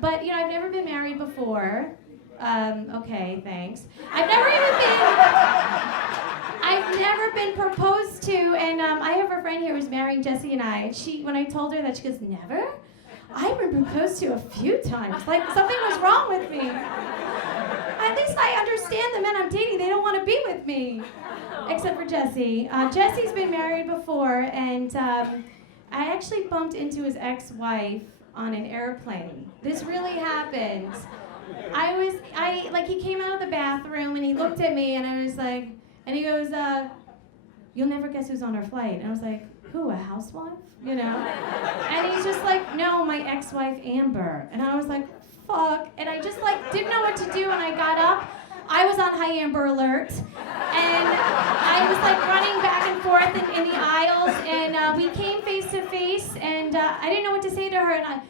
but, you know, I've never been married before. Okay, thanks. I've never been proposed to, and I have a friend here who's marrying Jessie and I. When I told her that, she goes, never? I've been proposed to a few times. Like something was wrong with me. At least I understand the men I'm dating. They don't want to be with me, except for Jessie. Jessie's been married before, and I actually bumped into his ex-wife on an airplane. This really happened. He came out of the bathroom and he looked at me and I was like, and he goes, you'll never guess who's on our flight. And I was like, who, a housewife? You know? And he's just like, no, my ex-wife Amber. And I was like, fuck. And I just like didn't know what to do, and I got up. I was on high Amber alert. And I was like running back and forth in the aisles, and we came face to face, and I didn't know what to say to her, and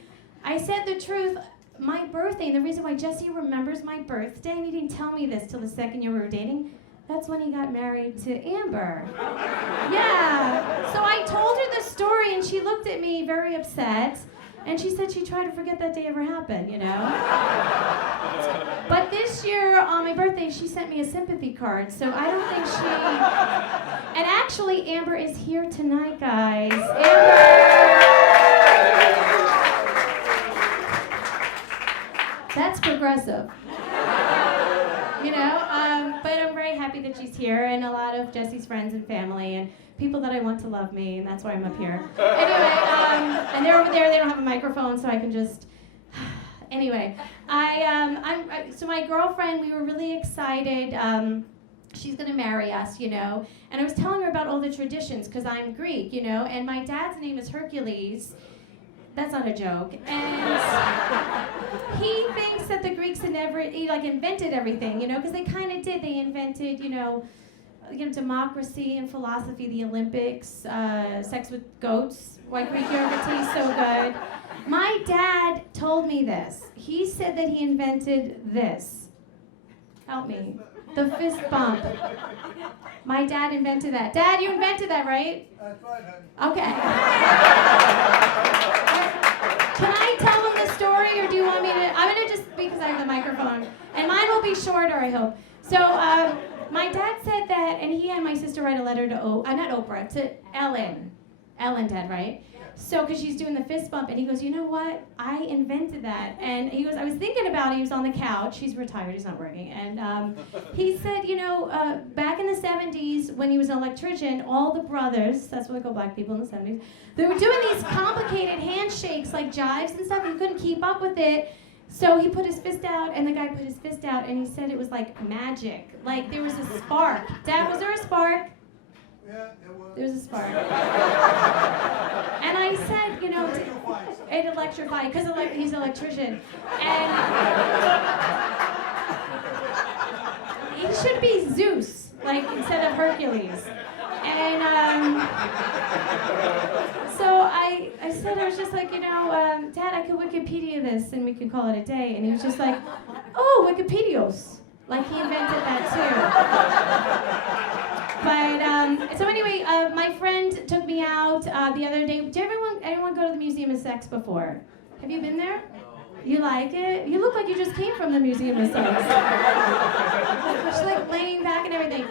I said the truth. My birthday, and the reason why Jessie remembers my birthday, and he didn't tell me this till the second year we were dating, that's when he got married to Amber. Yeah. So I told her the story, and she looked at me very upset, and she said she tried to forget that day ever happened, you know? But this year, on my birthday, she sent me a sympathy card, so I don't think she... And actually, Amber is here tonight, guys. Amber... That's progressive. You know, but I'm very happy that she's here, and a lot of Jessie's friends and family, and people that I want to love me, and that's why I'm up here. Anyway, and they're over there. They don't have a microphone, so I can just. Anyway, so my girlfriend, we were really excited. She's gonna marry us, you know, and I was telling her about all the traditions because I'm Greek, you know, and my dad's name is Hercules. That's not a joke. And he thinks that the Greeks had never, invented everything, you know, because they kind of did. They invented, democracy and philosophy, the Olympics, sex with goats. Why Greek yogurt tastes so good. My dad told me this. He said that he invented this. Help me. The fist bump. My dad invented that. Dad, you invented that, right? That's right, honey. Okay. Can I tell him the story, or do you want me to? I'm gonna just, because I have the microphone, and mine will be shorter, I hope. So, my dad said that, and he had my sister write a letter to not Oprah, to Ellen. Ellen did, right? So, because she's doing the fist bump, and he goes, you know what? I invented that. And he goes, I was thinking about it. He was on the couch. He's retired. He's not working. And he said, back in the 70s, when he was an electrician, all the brothers, that's what we call black people in the 70s, they were doing these complicated handshakes, like jives and stuff. He couldn't keep up with it. So he put his fist out, and the guy put his fist out, and he said it was like magic. Like there was a spark. Dad, was there a spark? Yeah, it was. There was a spark. And I said, it electrified, because he's an electrician. And he should be Zeus, instead of Hercules. And so I said, I was just like, Dad, I could Wikipedia this, and we could call it a day. And he was just like, oh, Wikipedios. Like he invented that too. But, so anyway, my friend took me out the other day. Did anyone go to the Museum of Sex before? Have you been there? You like it? You look like you just came from the Museum of Sex. She's like laying back and everything.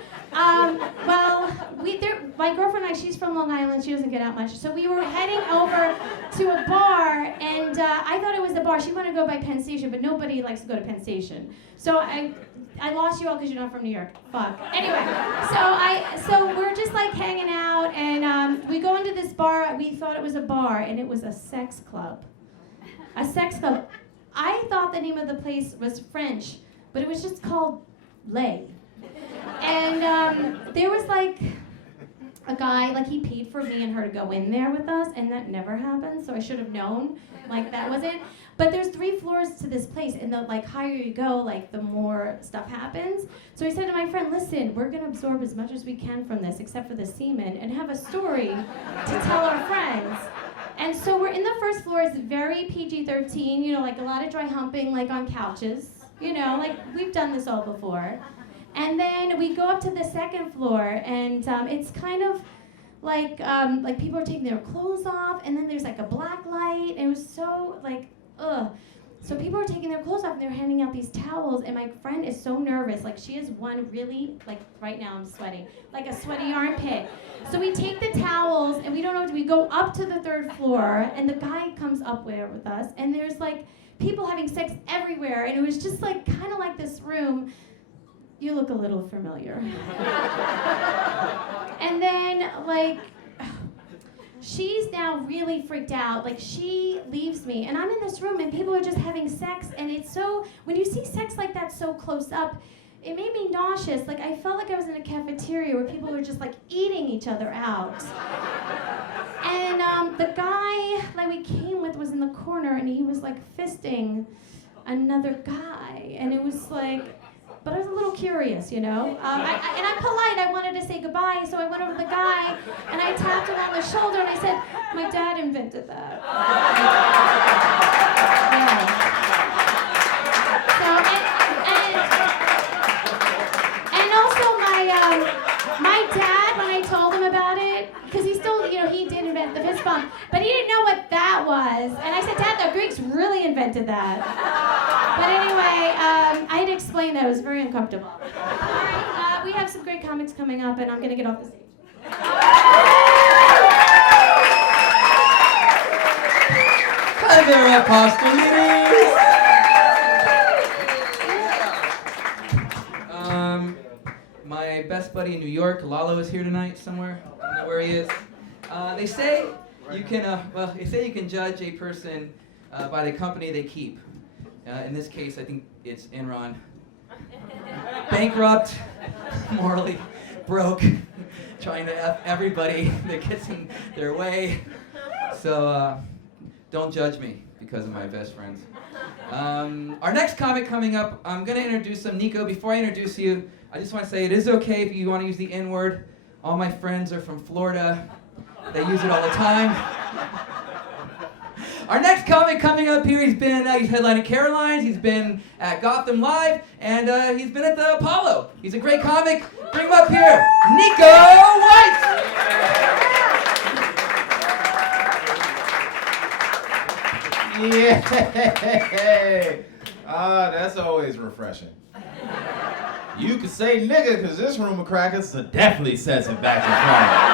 My girlfriend and I, she's from Long Island. She doesn't get out much. So we were heading over to a bar, and I thought it was the bar. She wanted to go by Penn Station, but nobody likes to go to Penn Station. So I lost you all because you're not from New York. Fuck. Anyway, so we're just hanging out, and we go into this bar. We thought it was a bar, and it was a sex club. A sex club. I thought the name of the place was French, but it was just called Lay. And there was a guy, he paid for me and her to go in there with us, and that never happened, so I should have known, that wasn't. But there's 3 floors to this place, and the higher you go, the more stuff happens. So I said to my friend, listen, we're gonna absorb as much as we can from this, except for the semen, and have a story to tell our friends. And so we're in the first floor. It's very PG-13, a lot of dry humping, on couches, we've done this all before. And then we go up to the second floor, and it's kind of like people are taking their clothes off, and then there's a black light, and it was so ugh. So people are taking their clothes off, and they're handing out these towels, and my friend is so nervous. She has one really, right now I'm sweating, a sweaty armpit. So we take the towels, and we don't know what to do. We go up to the 3rd floor, and the guy comes up with us, and there's people having sex everywhere, and it was just kind of like this room. You look a little familiar. And then, she's now really freaked out. She leaves me, and I'm in this room, and people are just having sex, and it's so, when you see sex like that so close up, it made me nauseous. I felt like I was in a cafeteria where people were just, eating each other out. And the guy we came with was in the corner, and he was, fisting another guy, and it was, but I was a little curious, and I'm polite. I wanted to say goodbye, so I went over to the guy, and I tapped him on the shoulder, and I said, my dad invented that. Yeah. So, and also my dad, when I told him about it, because he still, he did invent the fist bump, but he didn't know what that was. And I said, Dad, the Greeks really invented that. But anyway, I had to explain that. It was very uncomfortable. All right, we have some great comics coming up, and I'm going to get off the stage. Hi there, Apostolidis! My best buddy in New York, Lalo, is here tonight somewhere. I don't not where he is. They say you can, they say you can judge a person by the company they keep. In this case, I think it's Enron. Bankrupt, morally broke, trying to F everybody that gets in their way. So don't judge me because of my best friends. Our next comic coming up, I'm going to introduce him. Neko, before I introduce you, I just want to say it is okay if you want to use the N-word. All my friends are from Florida. They use it all the time. Our next comic coming up here, he's headlining Caroline's, he's been at Gotham Live, and he's been at the Apollo. He's a great comic. Bring him up here, Neko White! Yeah! That's always refreshing. You can say nigga, because this room of crackers definitely says it back and forth.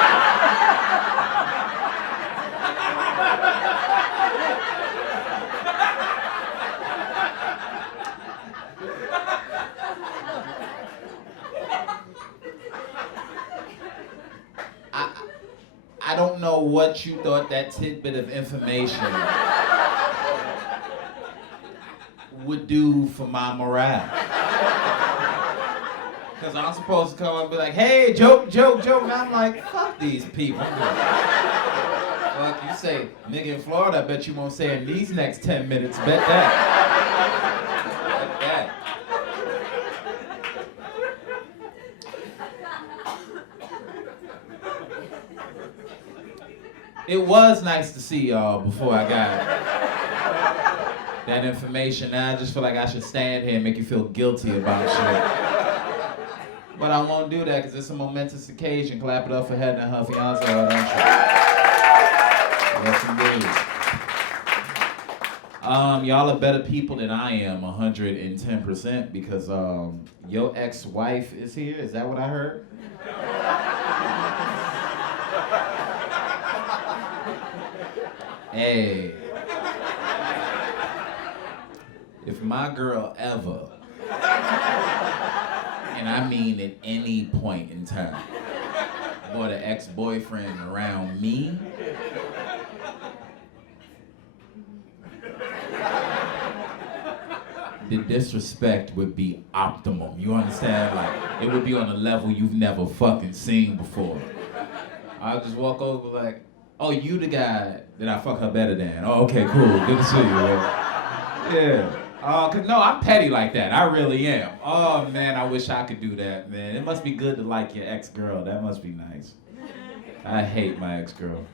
I don't know what you thought that tidbit of information would do for my morale. Because I'm supposed to come up and be like, hey, joke. And I'm like, fuck these people. Fuck, you say, nigga in Florida, I bet you won't say in these next 10 minutes. Bet that. Bet that. It was nice to see y'all before I got that information. Now I just feel like I should stand here and make you feel guilty about shit. But I won't do that because it's a momentous occasion. Clap it up for Head and her fiance, don't you? Yes, indeed. Y'all are better people than I am, 110%, because your ex-wife is here. Is that what I heard? Hey, if my girl ever, and I mean at any point in time, brought an ex-boyfriend around me, the disrespect would be optimum. You understand? Like, it would be on a level you've never fucking seen before. I'll just walk over like, oh, you the guy that I fuck her better than. Oh, okay, cool. Good to see you. Yeah. Cause no, I'm petty like that. I really am. Oh man, I wish I could do that, man. It must be good to like your ex-girl. That must be nice. I hate my ex-girl.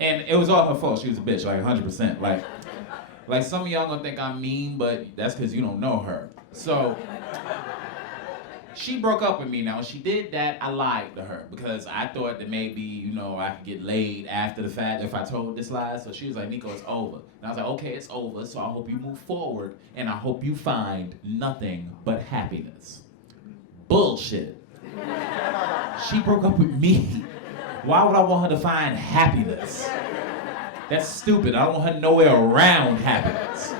And it was all her fault. She was a bitch, like 100%. Like some of y'all gonna think I'm mean, but that's cause you don't know her. So, she broke up with me. Now, when she did that, I lied to her because I thought that maybe, I could get laid after the fact if I told this lie. So she was like, Neko, it's over. And I was like, okay, it's over. So I hope you move forward and I hope you find nothing but happiness. Bullshit. She broke up with me. Why would I want her to find happiness? That's stupid. I don't want her nowhere around happiness.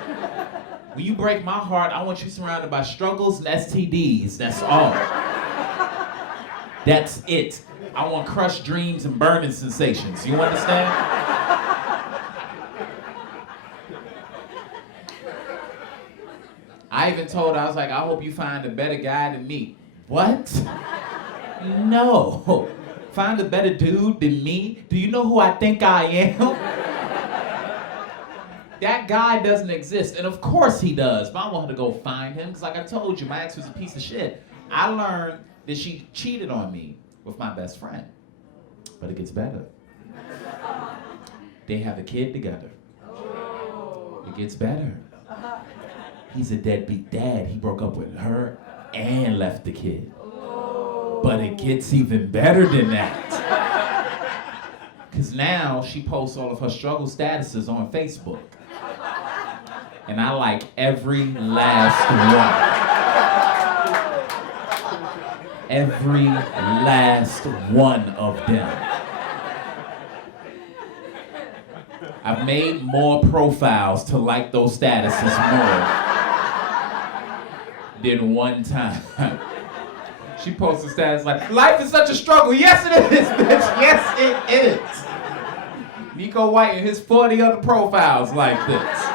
When you break my heart, I want you surrounded by struggles and STDs. That's all. That's it. I want crushed dreams and burning sensations. You understand? I even told her, I was like, I hope you find a better guy than me. What? No. Find a better dude than me? Do you know who I think I am? That guy doesn't exist, and of course he does, but I want her to go find him, because like I told you, my ex was a piece of shit. I learned that she cheated on me with my best friend, but it gets better. They have a kid together. It gets better. He's a deadbeat dad. He broke up with her and left the kid. But it gets even better than that. Because now she posts all of her struggle statuses on Facebook. And I like every last one. Every last one of them. I've made more profiles to like those statuses more than one time. She posted status like, life is such a struggle. Yes, it is, bitch. Yes, it is. Neko White and his 40 other profiles like this.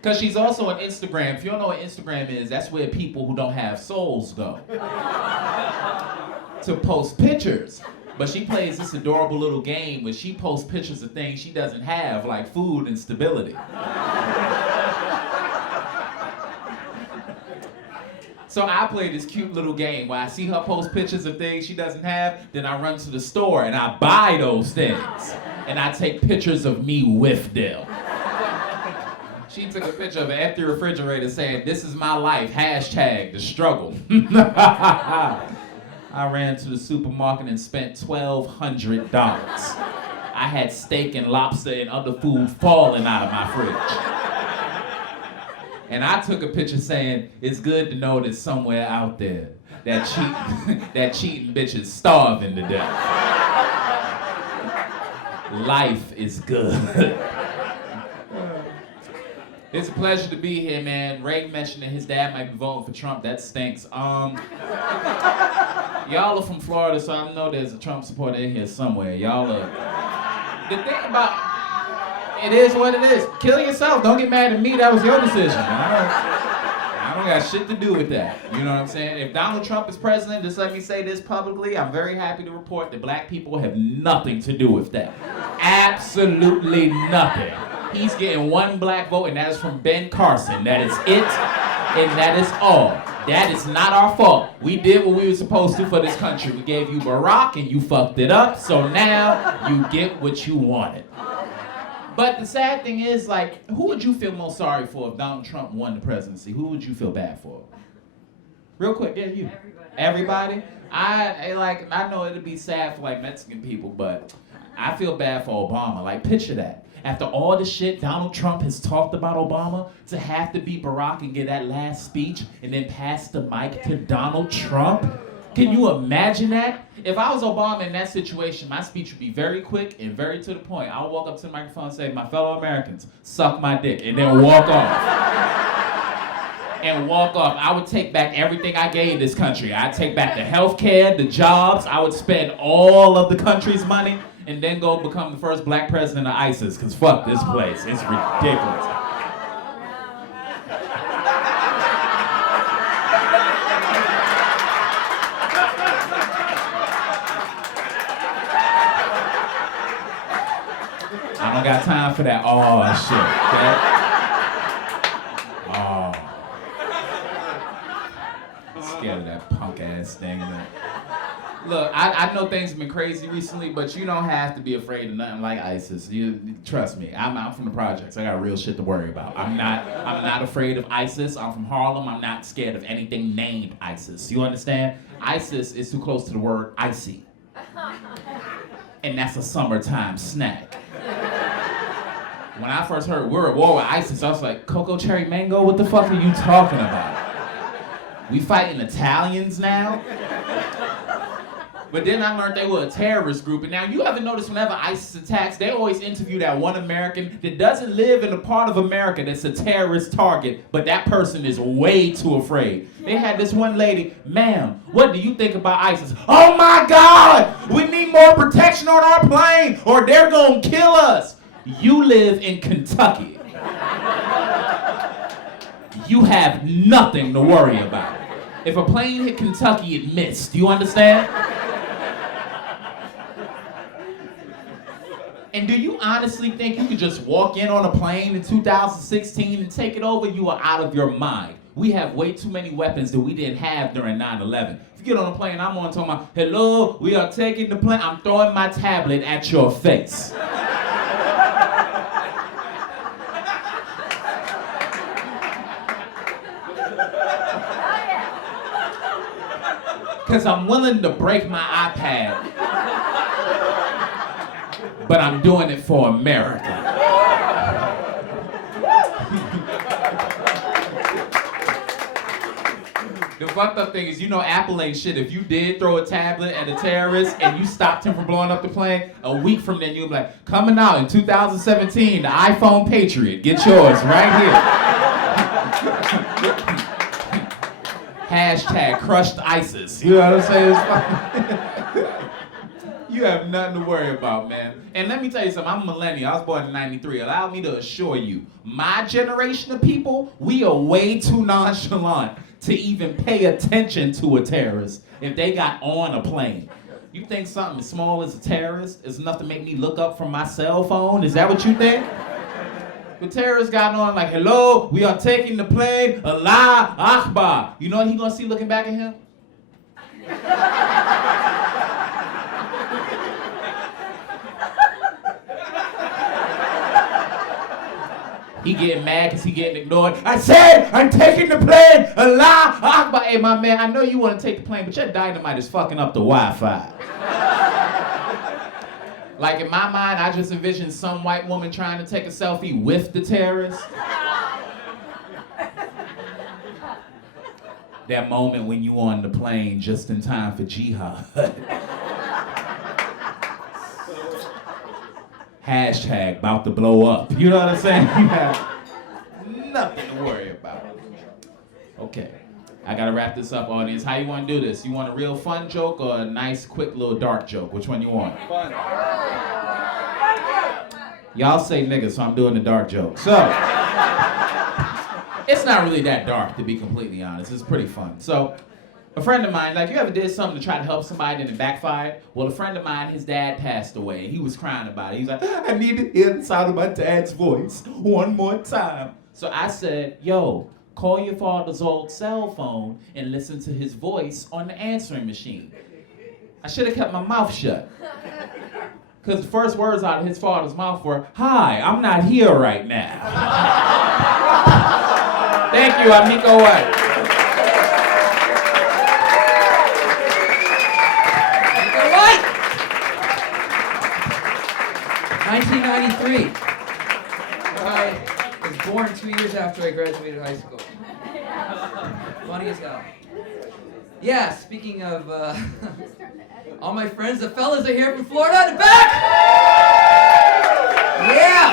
Because she's also on Instagram. If you don't know what Instagram is, that's where people who don't have souls go to post pictures. But she plays this adorable little game where she posts pictures of things she doesn't have, like food and stability. So I play this cute little game where I see her post pictures of things she doesn't have, then I run to the store and I buy those things. And I take pictures of me with them. She took a picture of an empty refrigerator saying, "This is my life, hashtag the struggle." I ran to the supermarket and spent $1,200. I had steak and lobster and other food falling out of my fridge. And I took a picture saying, "It's good to know there's somewhere out there that cheating bitches starving to death. Life is good." It's a pleasure to be here, man. Ray mentioned that his dad might be voting for Trump. That stinks. Y'all are from Florida, so I know there's a Trump supporter in here somewhere. Y'all are. The thing about it is what it is. Kill yourself. Don't get mad at me. That was your decision. I don't got shit to do with that. You know what I'm saying? If Donald Trump is president, just let me say this publicly, I'm very happy to report that black people have nothing to do with that. Absolutely nothing. He's getting one black vote, and that is from Ben Carson. That is it, and that is all. That is not our fault. We did what we were supposed to for this country. We gave you Barack, and you fucked it up, so now you get what you wanted. But the sad thing is, like, who would you feel most sorry for if Donald Trump won the presidency? Who would you feel bad for? Real quick, yeah, you. Everybody? I know it'd be sad for, like, Mexican people, but I feel bad for Obama. Like, picture that. After all the shit Donald Trump has talked about Obama, to have to be Barack and get that last speech and then pass the mic to Donald Trump? Can you imagine that? If I was Obama in that situation, my speech would be very quick and very to the point. I'll walk up to the microphone and say, "My fellow Americans, suck my dick," and then walk off. And walk off. I would take back everything I gave this country. I'd take back the health care, the jobs. I would spend all of the country's money and then go become the first black president of ISIS, because fuck this place. It's ridiculous. I don't got time for that shit. I'm scared of that punk ass thing. Look, I know things have been crazy recently, but you don't have to be afraid of nothing like ISIS. You trust me. I'm from the projects. I got real shit to worry about. I'm not afraid of ISIS. I'm from Harlem. I'm not scared of anything named ISIS. You understand? ISIS is too close to the word icy. And that's a summertime snack. When I first heard we're at war with ISIS, I was like, Cocoa Cherry Mango? What the fuck are you talking about? We fighting Italians now? But then I learned they were a terrorist group. And now you ever notice whenever ISIS attacks, they always interview that one American that doesn't live in a part of America that's a terrorist target, but that person is way too afraid. They had this one lady, "Ma'am, what do you think about ISIS?" "Oh my God, we need more protection on our plane or they're gonna kill us." You live in Kentucky. You have nothing to worry about. If a plane hit Kentucky, it missed. Do you understand? And do you honestly think you could just walk in on a plane in 2016 and take it over? You are out of your mind. We have way too many weapons that we didn't have during 9/11. If you get on a plane, I'm on talking about, "Hello, we are taking the plane." I'm throwing my tablet at your face. Because I'm willing to break my iPad. But I'm doing it for America. The fucked up thing is, you know Apple ain't shit. If you did throw a tablet at a terrorist and you stopped him from blowing up the plane, a week from then you'll be like, "Coming out in 2017, the iPhone Patriot. Get yours right here." Hashtag crushed ISIS. You know what I'm saying? It's fine. You have nothing to worry about, man. And let me tell you something, I'm a millennial. I was born in 93. Allow me to assure you, my generation of people, we are way too nonchalant to even pay attention to a terrorist if they got on a plane. You think something as small as a terrorist is enough to make me look up from my cell phone? Is that what you think? The terrorist got on like, hello, we are taking the plane, Allah Akbar. You know what he gonna see looking back at him? He getting mad because he getting ignored. I said, I'm taking the plane, Allah Akbar. Hey, my man, I know you want to take the plane, but your dynamite is fucking up the Wi-Fi. Like in my mind, I just envisioned some white woman trying to take a selfie with the terrorist. That moment when you on the plane just in time for jihad. Hashtag about to blow up. You know what I'm saying? You have nothing to worry about. Okay, I gotta wrap this up, audience. How you wanna do this? You want a real fun joke or a nice, quick little dark joke? Which one you want? Fun. Y'all say nigga, so I'm doing the dark joke. So, it's not really that dark, to be completely honest. It's pretty fun. So, a friend of mine, like, you ever did something to try to help somebody and it backfired? Well, a friend of mine, his dad passed away, and he was crying about it. He was like, I need to hear the sound of my dad's voice one more time. So I said, yo, call your father's old cell phone and listen to his voice on the answering machine. I should have kept my mouth shut. Because the first words out of his father's mouth were, hi, I'm not here right now. Thank you, I'm Neko White. Neko White! 1993. I was born 2 years after I graduated high school. Funny as hell. Yeah, speaking of all my friends, the fellas are here from Florida in the back! Yeah!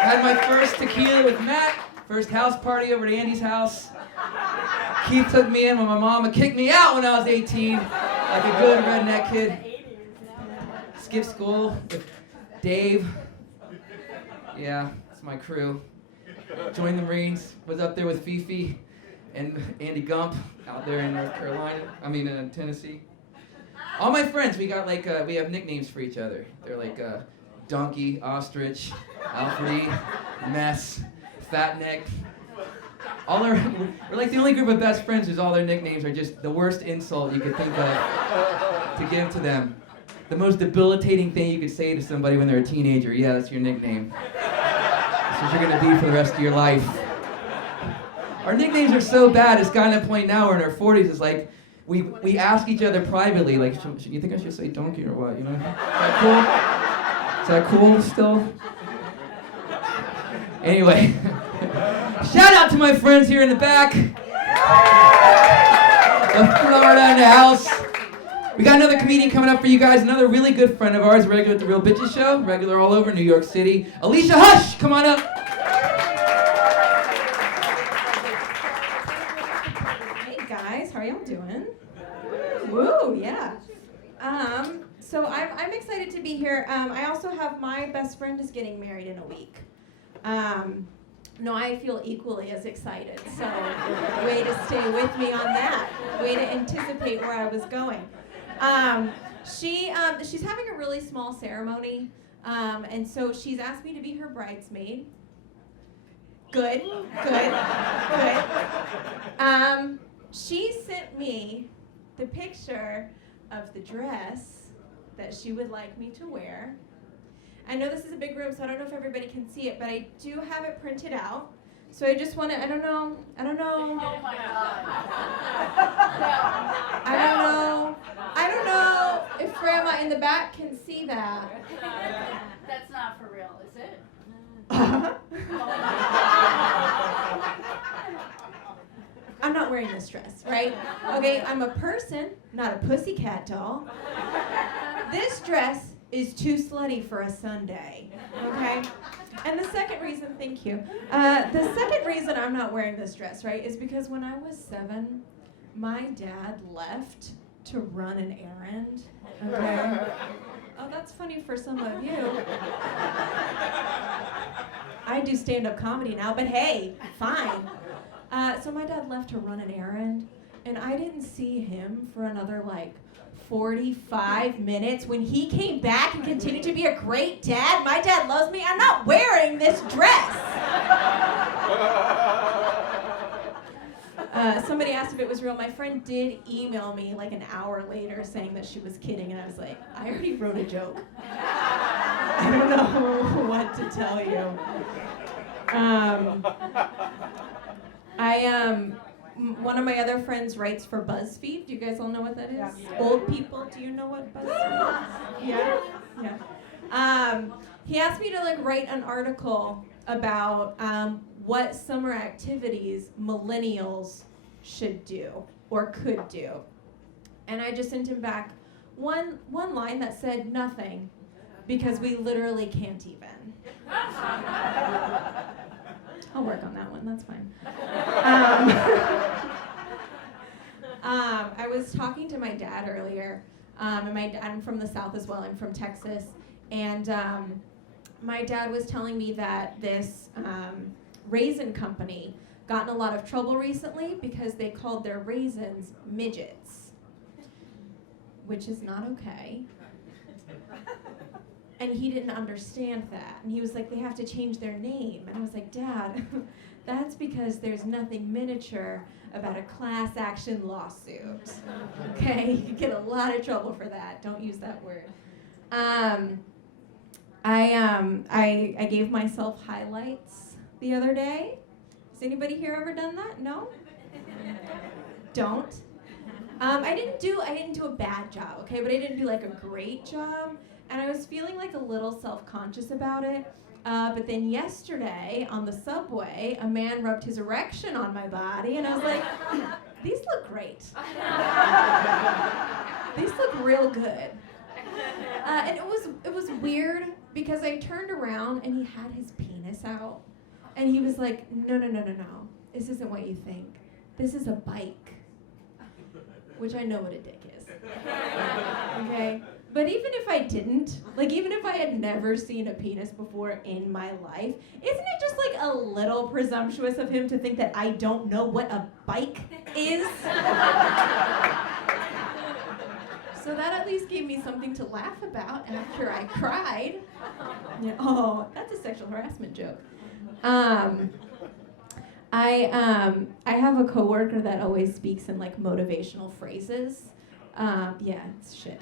Had my first tequila with Matt, first house party over to Andy's house. Keith took me in when my mama kicked me out when I was 18, like a good redneck kid. Skipped school with Dave. Yeah, it's my crew. Joined the Marines, was up there with Fifi and Andy Gump out there in Tennessee. All my friends, we got we have nicknames for each other. They're like Donkey, Ostrich, Alfred, Mess, Fat Neck. We're like the only group of best friends whose all their nicknames are just the worst insult you could think of to give to them. The most debilitating thing you could say to somebody when they're a teenager. Yeah, that's your nickname. That's what you're gonna be for the rest of your life. Our nicknames are so bad, it's gotten to a point now where in our 40s, it's like, we ask each other privately, like, you think I should say donkey or what, you know? Is that cool? Is that cool still? Anyway, shout out to my friends here in the back. The Florida in the house. We got another comedian coming up for you guys, another really good friend of ours, regular at the Real Bitches Show, regular all over New York City. Alysia Hush, come on up. Hey guys, how are y'all doing? Woo, yeah. So I'm excited to be here. I also have my best friend is getting married in a week. No, I feel equally as excited. So way to stay with me on that. Way to anticipate where I was going. She's having a really small ceremony, and so she's asked me to be her bridesmaid. Good. She sent me the picture of the dress that she would like me to wear. I know this is a big room, so I don't know if everybody can see it, but I do have it printed out. So I just want to, I don't know. Oh my God. I don't know if Grandma in the back can see that. That's not for real, is it? I'm not wearing this dress, right? Okay, I'm a person, not a pussycat doll. This dress is too slutty for a Sunday, okay? And the second reason, thank you. The second reason I'm not wearing this dress, right, is because when I was 7, My dad left to run an errand. Okay. Oh, that's funny for some of you. I do stand-up comedy now, but hey, fine. So my dad left to run an errand, and I didn't see him for another 45 minutes. When he came back and continued to be a great dad, my dad loves me, I'm not wearing this dress. Somebody asked if it was real. My friend did email me an hour later saying that she was kidding, and I was like, I already wrote a joke. I don't know what to tell you. One of my other friends writes for BuzzFeed. Do you guys all know what that is? Yeah. Old people, do you know what BuzzFeed is? Yeah? Yeah. He asked me to write an article about what summer activities millennials should do or could do. And I just sent him back one line that said nothing, because we literally can't even. I'll work on that one, that's fine. I was talking to my dad earlier, and I'm from the South as well, I'm from Texas, and my dad was telling me that this raisin company got in a lot of trouble recently because they called their raisins midgets, which is not okay. And he didn't understand that. And he was like, they have to change their name. And I was like, Dad, that's because there's nothing miniature about a class action lawsuit. Okay? You get a lot of trouble for that. Don't use that word. I gave myself highlights the other day. Has anybody here ever done that? No? Don't. I didn't do a bad job, okay? But I didn't do a great job. And I was feeling a little self-conscious about it. But then yesterday on the subway, a man rubbed his erection on my body, and I was like, these look great. These look real good. And it was weird because I turned around and he had his penis out. And he was like, no. This isn't what you think. This is a bike. Which I know what a dick is. Okay? But even if I didn't, even if I had never seen a penis before in my life, isn't it just a little presumptuous of him to think that I don't know what a bike is? So that at least gave me something to laugh about after I cried. Yeah, oh, that's a sexual harassment joke. I have a coworker that always speaks in motivational phrases. Yeah, it's shit.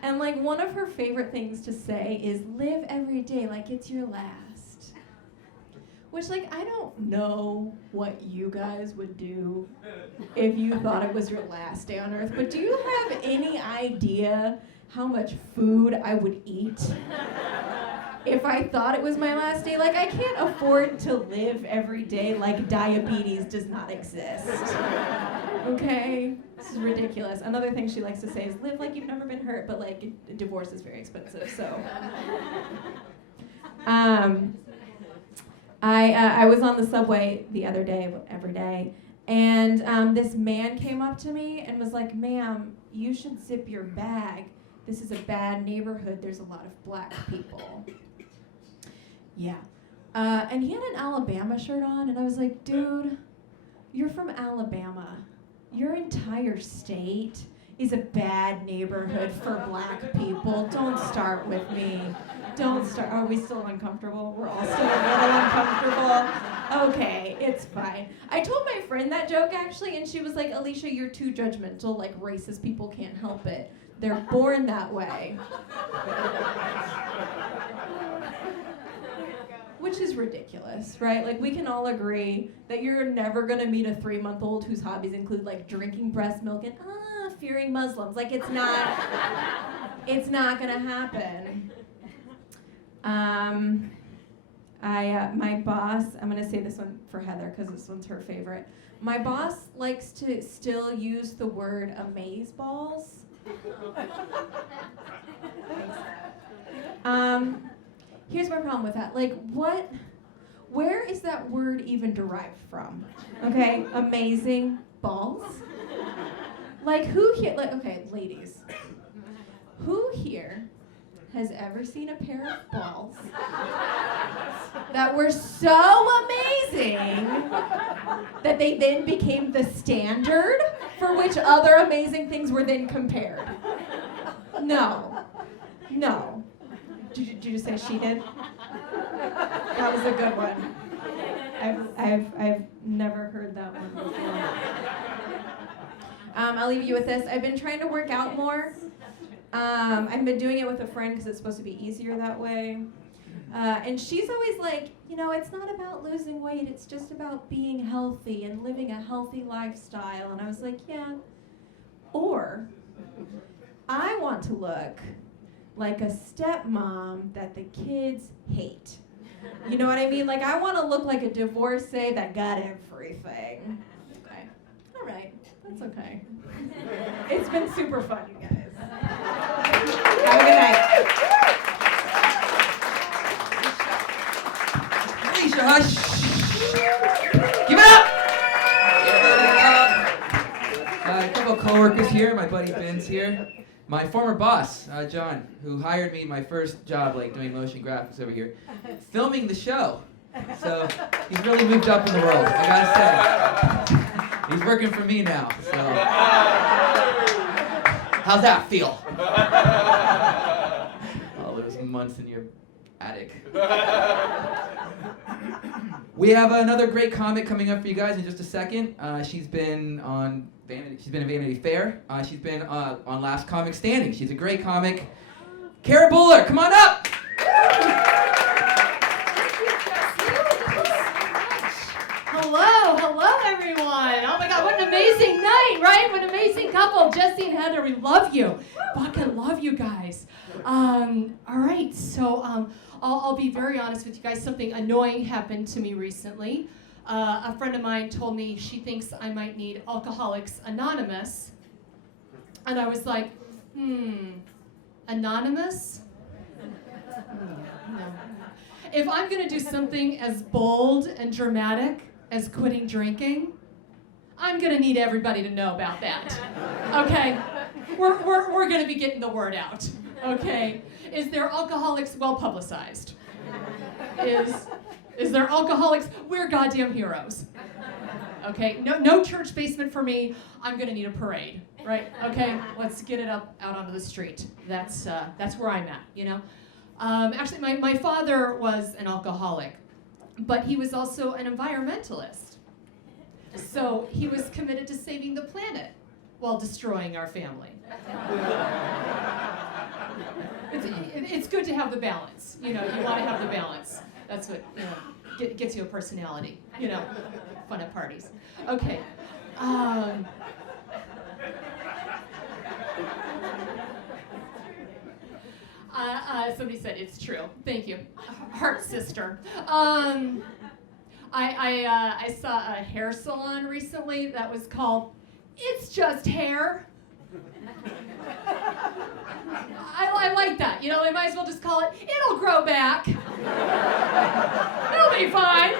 And one of her favorite things to say is live every day like it's your last. Which I don't know what you guys would do if you thought it was your last day on earth, but do you have any idea how much food I would eat if I thought it was my last day? I can't afford to live every day like diabetes does not exist. Okay? This is ridiculous. Another thing she likes to say is live like you've never been hurt, but divorce is very expensive, so. I was on the subway the other day, every day, and this man came up to me and was like, ma'am, you should zip your bag. This is a bad neighborhood. There's a lot of black people. Yeah. And he had an Alabama shirt on, and I was like, dude, you're from Alabama. Your entire state is a bad neighborhood for black people. Don't start with me. Don't start. Are we still uncomfortable? We're all still a little uncomfortable. Okay, it's fine. I told my friend that joke, actually, and she was like, Alysia, you're too judgmental. Racist people can't help it. They're born that way. Which is ridiculous, right? We can all agree that you're never gonna meet a 3-month-old whose hobbies include my breast milk and fearing Muslims. It's not gonna happen. My boss, I'm gonna say this one for Heather because this one's her favorite. My boss likes to still use the word amazeballs. Here's my problem with that. where is that word even derived from? Okay, amazing balls. Like who here? Like okay, ladies. Who here has ever seen a pair of balls that were so amazing that they then became the standard for which other amazing things were then compared? No. No. Did you say she did? That was a good one. I've never heard that one before. I'll leave you with this. I've been trying to work out more. I've been doing it with a friend because it's supposed to be easier that way. And she's always like, you know, it's not about losing weight, it's just about being healthy and living a healthy lifestyle. And I was like, yeah. Or I want to look like a stepmom that the kids hate. You know what I mean? Like I want to look like a divorcee that got everything. Okay. All right. That's okay. It's been super fun, you guys. Have a good night. Alysia Hush. Give it up. A couple of coworkers here. My buddy Ben's here. My former boss, John, who hired me my first job, like doing motion graphics over here, filming the show. So he's really moved up in the world, I gotta say. He's working for me now, so. How's that feel? All those months in your attic. We have another great comic coming up for you guys in just a second. She's been in Vanity Fair. She's been on Last Comic Standing. She's a great comic. Kara Buller, come on up. Hello everyone. Oh my God, what an amazing night, right? What an amazing couple, Jessie and Heather. We love you. Fucking love you guys. All right, so I'll be very honest with you guys. Something annoying happened to me recently. A friend of mine told me she thinks I might need Alcoholics Anonymous. And I was like, anonymous? No. If I'm gonna do something as bold and dramatic as quitting drinking, I'm gonna need everybody to know about that. Okay? We're gonna be getting the word out. Okay? Is there alcoholics well publicized? Is there alcoholics? We're goddamn heroes. Okay? No church basement for me. I'm gonna need a parade, right? Okay? Let's get it out onto the street. That's where I'm at, you know? Actually, my father was an alcoholic, but he was also an environmentalist. So he was committed to saving the planet while destroying our family. It's good to have the balance. You know, you want to have the balance. That's what, you know, gets you a personality. You know, fun at parties. Okay. Somebody said it's true. Thank you, heart sister. I saw a hair salon recently that was called "It's Just Hair." I like that. You know, they might as well just call it "It'll Grow Back." It'll be fine.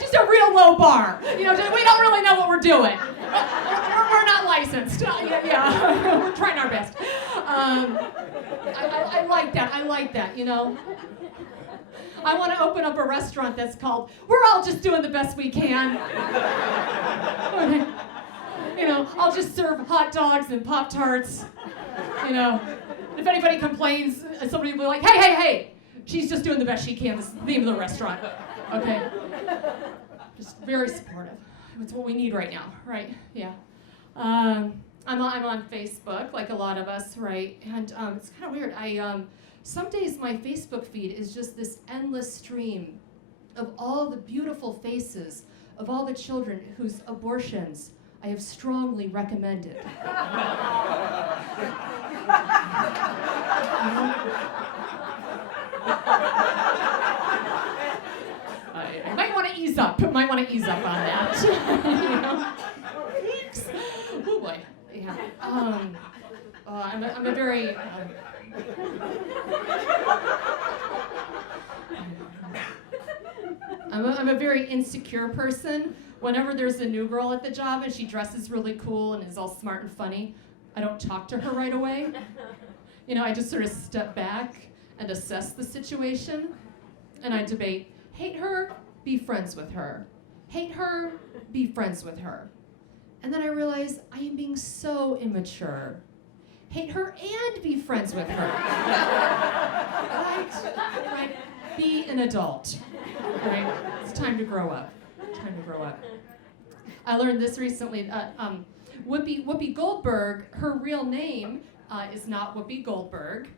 Just a real low bar. You know, we don't really know what we're doing. We're not licensed. Yeah, we're trying our best. I like that. I like that, you know. I want to open up a restaurant that's called "We're All Just Doing the Best We Can." You know, I'll just serve hot dogs and Pop-Tarts. You know, if anybody complains, somebody will be like, hey, she's just doing the best she can. This is the theme of the restaurant. Okay? Just very supportive. It's what we need right now, right? Yeah. I'm on Facebook, like a lot of us, right? And it's kind of weird. Some days my Facebook feed is just this endless stream of all the beautiful faces of all the children whose abortions I have strongly recommended. I might want to ease up. Might want to ease up on that. You know? Thanks. Oh boy. Yeah. I'm a very. I'm a very insecure person. Whenever there's a new girl at the job and she dresses really cool and is all smart and funny, I don't talk to her right away. You know, I just sort of step back and assess the situation, and I debate, hate her, be friends with her. Hate her, be friends with her. And then I realize I am being so immature. Hate her and be friends with her. Right? Be an adult. Right? It's time to grow up. Time to grow up. I learned this recently. Whoopi Goldberg, her real name is not Whoopi Goldberg.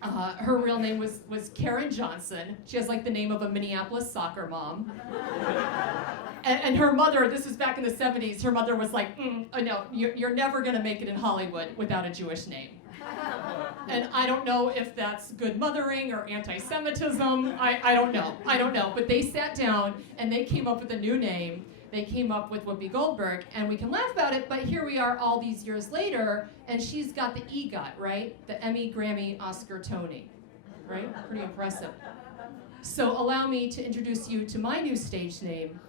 Her real name was Karen Johnson. She has like the name of a Minneapolis soccer mom. And her mother, this was back in the 70s, her mother was like, no, you're never gonna make it in Hollywood without a Jewish name. And I don't know if that's good mothering or anti-Semitism, I don't know. But they sat down and they came up with a new name. They came up with Whoopi Goldberg, and we can laugh about it, but here we are all these years later, and she's got the EGOT, right? The Emmy, Grammy, Oscar, Tony, right? Pretty impressive. So allow me to introduce you to my new stage name,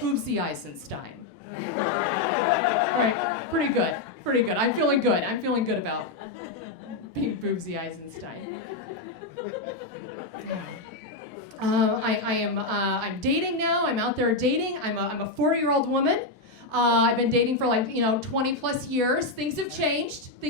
Boobsy Eisenstein. Right, pretty good. I'm feeling good about being Boobsy Eisenstein. I'm dating now. I'm out there dating. I'm a 40-year-old woman. I've been dating for 20 plus years. Things have changed. I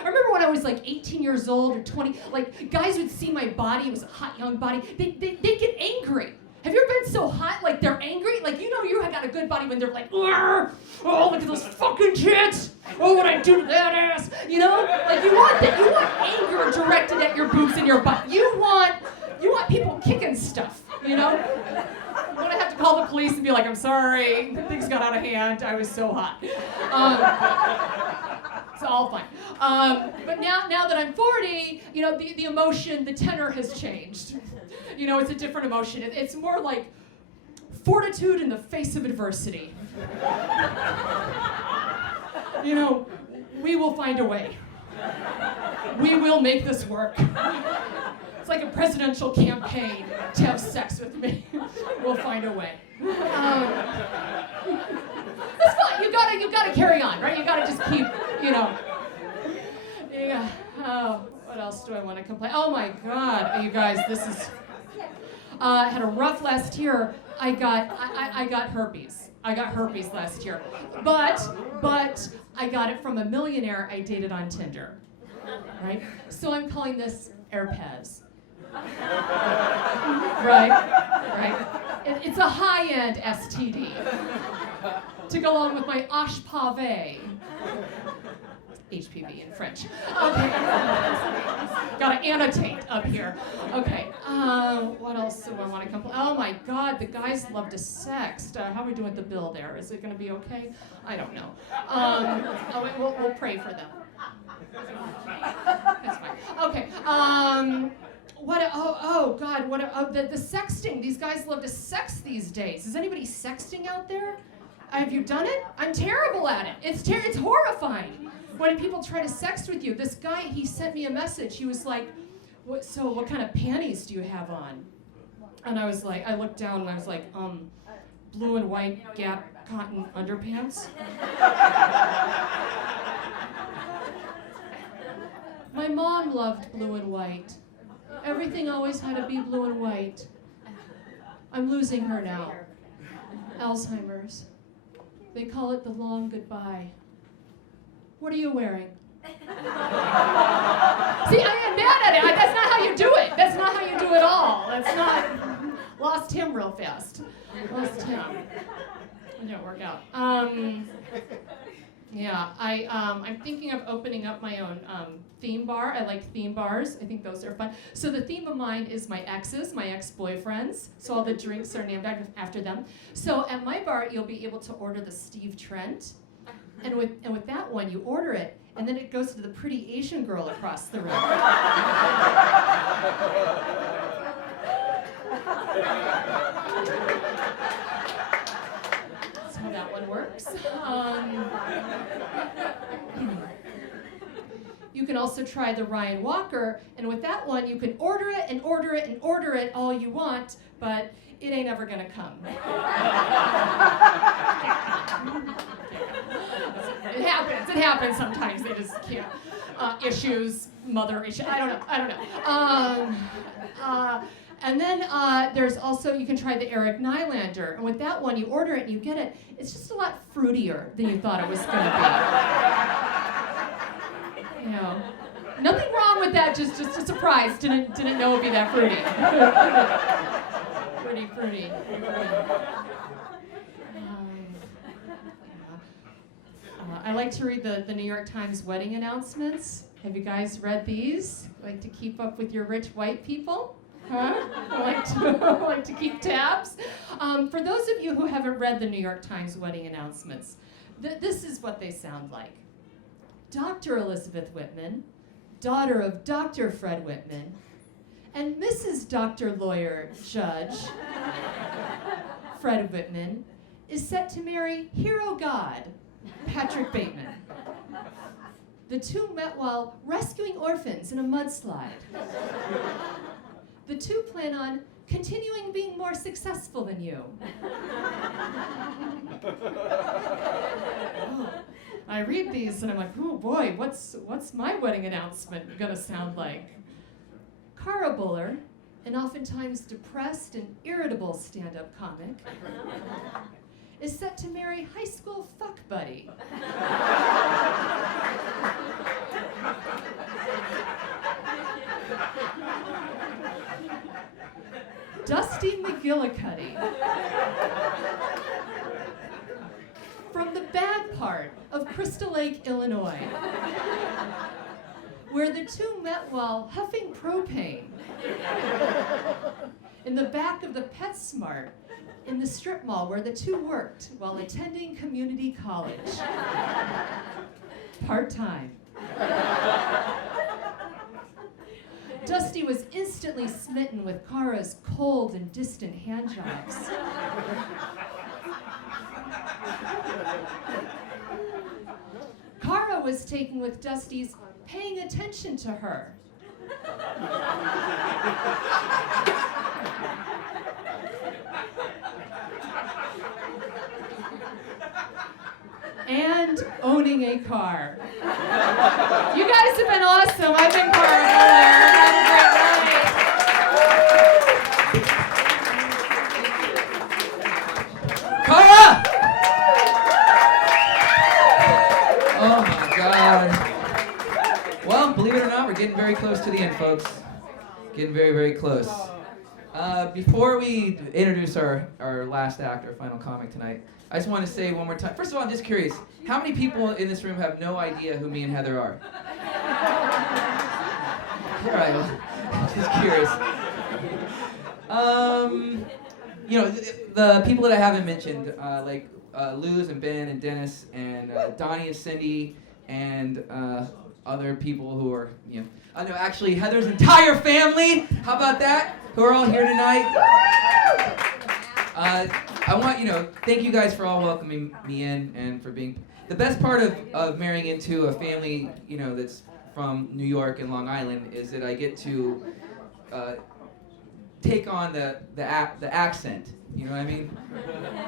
remember when I was like 18 years old or 20, like guys would see my body. It was a hot young body. They get angry. Have you ever been so hot, like they're angry? Like, you know you got a good body when they're like, oh, look at those fucking tits. Oh, what I do to that ass. You know? Like, you want that. You want anger directed at your boobs and your butt. You want people kicking stuff, you know? I'm gonna have to call the police and be like, I'm sorry, things got out of hand, I was so hot. It's all fine. But now that I'm 40, you know, the emotion, the tenor has changed. You know, it's a different emotion. It's more like fortitude in the face of adversity. You know, we will find a way. We will make this work. It's like a presidential campaign to have sex with me. We'll find a way. That's fine. You gotta carry on, right? You gotta just keep, you know. Yeah. Oh, what else do I want to complain? Oh my God, you guys, this is. I had a rough last year. I got herpes. I got herpes last year, but I got it from a millionaire I dated on Tinder. Right? So I'm calling this herpes. Right? It's a high-end STD. To go along with my Osh Pave. HPV in French. Okay. Gotta annotate up here. Okay. What else do I want to complain? Oh my God, the guys love to sext. How are we doing with the bill there? Is it gonna be okay? I don't know. We'll pray for them. That's fine. Okay. The sexting. These guys love to sext these days. Is anybody sexting out there? Have you done it? I'm terrible at it. It's horrifying when people try to sext with you. This guy, he sent me a message. He was like, what kind of panties do you have on? And I was like, I looked down and I was like, blue and white Gap cotton underpants. My mom loved blue and white. Everything always had to be blue and white. I'm losing her now. Alzheimer's. They call it the long goodbye. What are you wearing? See, I am mad at it. That's not how you do it. That's not how you do it all. That's not. Lost him real fast. Lost him. It didn't work out. Yeah, I'm thinking of opening up my own theme bar. I like theme bars. I think those are fun. So the theme of mine is my exes, my ex-boyfriends. So all the drinks are named after them. So at my bar, you'll be able to order the Steve Trent. And with that one, you order it, and then it goes to the pretty Asian girl across the room. That's how that one works. You can also try the Ryan Walker, and with that one, you can order it and order it and order it all you want, but it ain't ever gonna come. It happens sometimes. They just can't. Issues, mother issues. I don't know. And then there's also, you can try the Eric Nylander. And with that one, you order it and you get it. It's just a lot fruitier than you thought it was going to be. You know, nothing wrong with that, just a surprise. Didn't know it'd be that fruity. Fruity. I like to read the New York Times wedding announcements. Have you guys read these? Like to keep up with your rich white people? Huh? like to keep tabs? For those of you who haven't read the New York Times wedding announcements, this is what they sound like. Dr. Elizabeth Whitman, daughter of Dr. Fred Whitman, and Mrs. Dr. Lawyer Judge Fred Whitman is set to marry hero god Patrick Bateman. The two met while rescuing orphans in a mudslide. The two plan on continuing being more successful than you. I read these and I'm like, oh boy, what's my wedding announcement gonna sound like? Cara Buller, an oftentimes depressed and irritable stand-up comic, is set to marry high school fuck buddy. Dusty McGillicuddy. From the bad part of Crystal Lake, Illinois, where the two met while huffing propane in the back of the PetSmart in the strip mall where the two worked while attending community college. Part-time. Dusty was instantly smitten with Cara's cold and distant handjobs. Cara was taken with Dusty's paying attention to her. And owning a car. You guys have been awesome. I've been Cara Buller. Have a great night. Cara! Oh my God. Well, believe it or not, we're getting very close to the end, folks. Getting very, very close. Before we introduce our last act, our final comic tonight, I just want to say one more time. First of all, I'm just curious. How many people in this room have no idea who me and Heather are? All right, well, just curious. You know, the people that I haven't mentioned, like Luz and Ben and Dennis and Donnie and Cindy and other people who are, you know, no, actually Heather's entire family. How about that? Who are all here tonight. I want, you know, thank you guys for all welcoming me in and for being, the best part of marrying into a family, you know, that's from New York and Long Island is that I get to take on the accent, you know what I mean?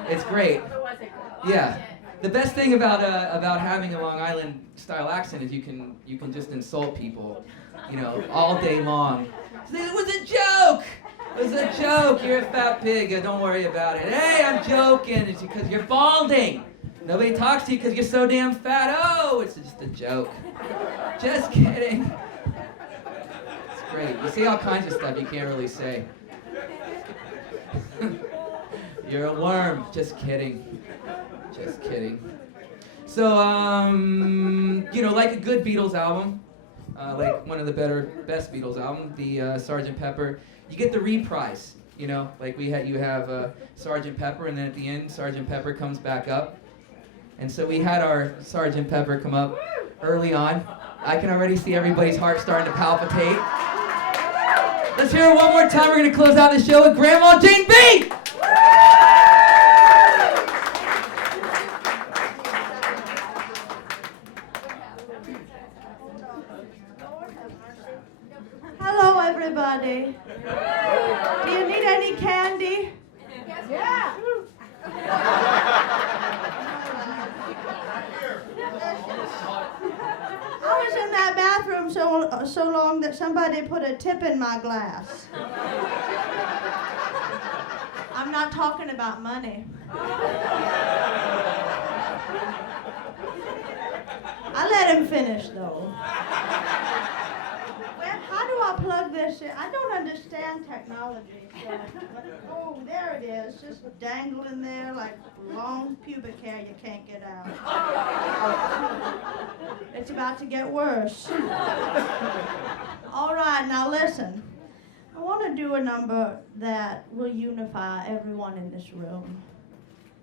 It's great. Yeah. The best thing about having a Long Island style accent is you can just insult people, you know, all day long. It was a joke! It was a joke. You're a fat pig. Don't worry about it. Hey, I'm joking. It's because you're balding. Nobody talks to you because you're so damn fat. Oh, it's just a joke. Just kidding. It's great. You say all kinds of stuff you can't really say. You're a worm. Just kidding. Just kidding. So, you know, like a good Beatles album, like one of the best Beatles album, the Sgt. Pepper. You get the reprise, you know, like you have Sgt. Pepper, and then at the end, Sgt. Pepper comes back up. And so we had our Sgt. Pepper come up early on. I can already see everybody's heart starting to palpitate. Let's hear it one more time. We're going to close out the show with Grandma Jane B! everybody. Do you need any candy? Yeah. I was in that bathroom so long that somebody put a tip in my glass. I'm not talking about money. I let him finish though. Well, how do I plug this in? I don't understand technology. So. Oh, there it is, just dangling there like long pubic hair you can't get out. It's about to get worse. All right, now listen. I want to do a number that will unify everyone in this room.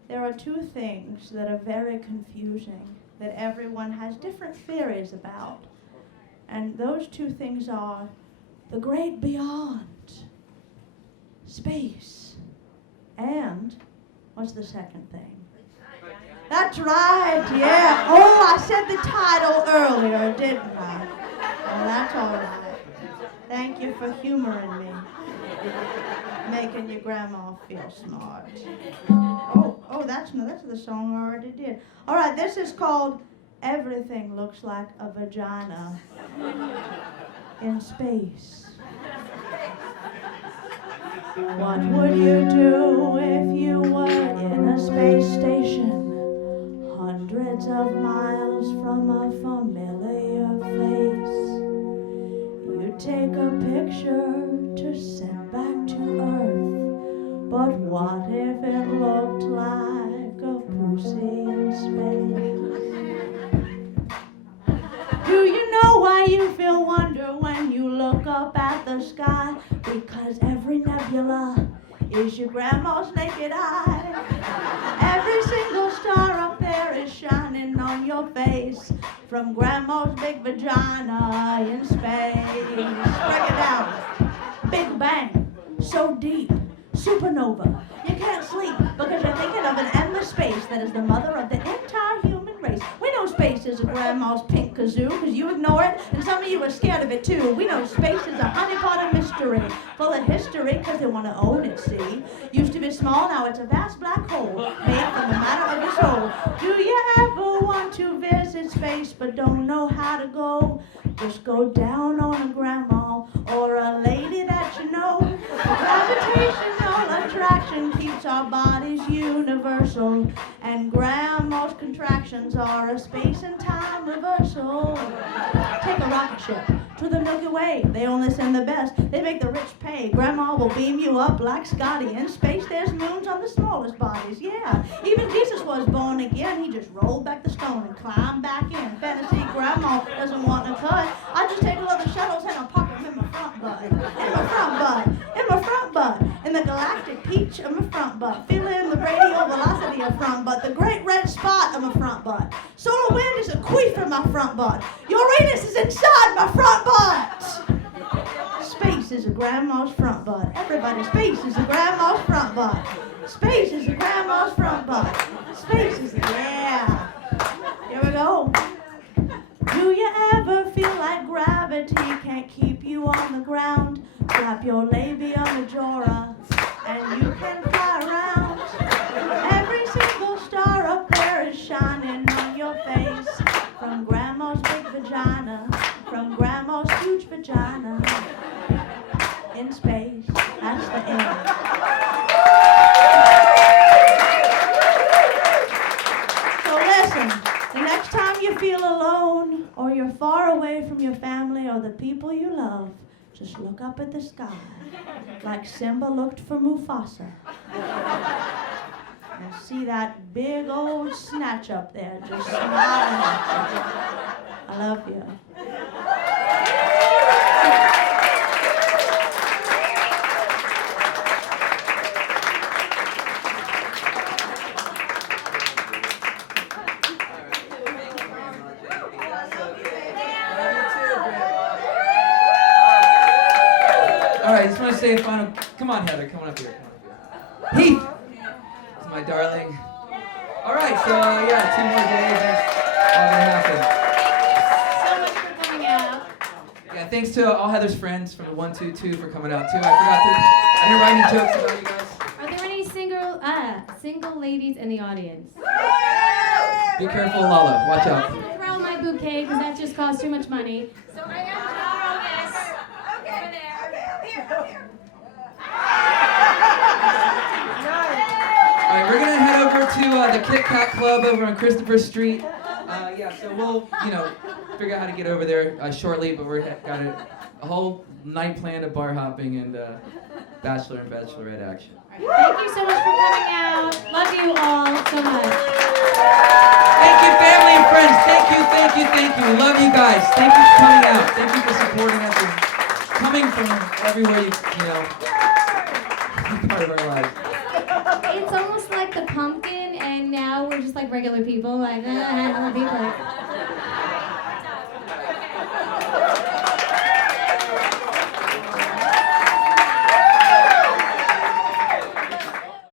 There are two things that are very confusing that everyone has different theories about. And those two things are the great beyond, space, and what's the second thing? That's right, yeah. Oh, I said the title earlier, didn't I? Well, that's all right. Thank you for humoring me. Making your grandma feel smart. Oh, that's the song I already did. All right, this is called Everything Looks Like a Vagina in Space. What would you do if you were in a space station, hundreds of miles from a familiar face? You take a picture to send back to Earth, but what if it looked like a pussy in space? Do you know why you feel wonder when you look up at the sky? Because every nebula is your grandma's naked eye. Every single star up there is shining on your face from grandma's big vagina in space. Break it down. Big bang, so deep, supernova. You can't sleep because you're thinking of an endless space that is the mother of the entire human race. We know space is a grandma's pink kazoo because you ignore it, and some of you are scared of it too. We know space is a honeypot of mystery, full of history because they want to own it, see? Used to be small, now it's a vast black hole made from the matter of your soul. Do you ever want to visit space but don't know how to go? Just go down on a grandma or a lady that you know. Gravitational attraction keeps our bodies universal, and grandma's contractions are a space and time reversal. Take a rocket ship to the Milky Way. They only send the best. They make the rich pay. Grandma will beam you up like Scotty. In space, there's moons on the smallest bodies. Yeah, even Jesus was born again. He just rolled back the stone and climbed back in. Fantasy grandma doesn't want to cut. I just take a load of shuttles and I'll pop them in my front butt. In my front butt. In my front butt. In the galactic peach of my front butt. Feeling the radial velocity of front butt. The great red spot of my front butt. Solar wind is a queef in my front butt. Uranus is inside my front butt. Space is a grandma's front butt. Everybody, space is a grandma's front butt. Space is a grandma's front butt. Space is, yeah. Here we go. Do you ever feel like gravity can't keep you on the ground? Flap your labia majora and you can fly around. Every single star up there is shining on your face from grandma's big vagina, from grandma's huge vagina in space. That's the end. So listen, the next time you feel alone or you're far away from your family or the people you love, just look up at the sky like Simba looked for Mufasa. And see that big old snatch up there just smiling at you. I love you. All right, just want to say a final. Come on, Heather. Come on up here. Heath, it's my darling. All right, so yeah, 2 more days. That's all gonna happen. So much for coming out. Yeah, thanks to all Heather's friends from the 122 for coming out too. I didn't write any jokes about you guys. Are there any single ladies in the audience? Be careful, Lala. Watch I'm out. not gonna throw my bouquet because that just costs too much money. So I am gonna throw this over there. All right, we're gonna head over to the Kit Kat Club over on Christopher Street. Yeah, so we'll, figure out how to get over there shortly, but we've got a whole night planned of bar hopping and bachelor and bachelorette action. Thank you so much for coming out. Love you all so much. Thank you, family and friends. Thank you. We love you guys. Thank you for coming out. Thank you for supporting us and coming from everywhere you part of our lives. It's almost like the pumpkin, and now we're just like regular people, like other people.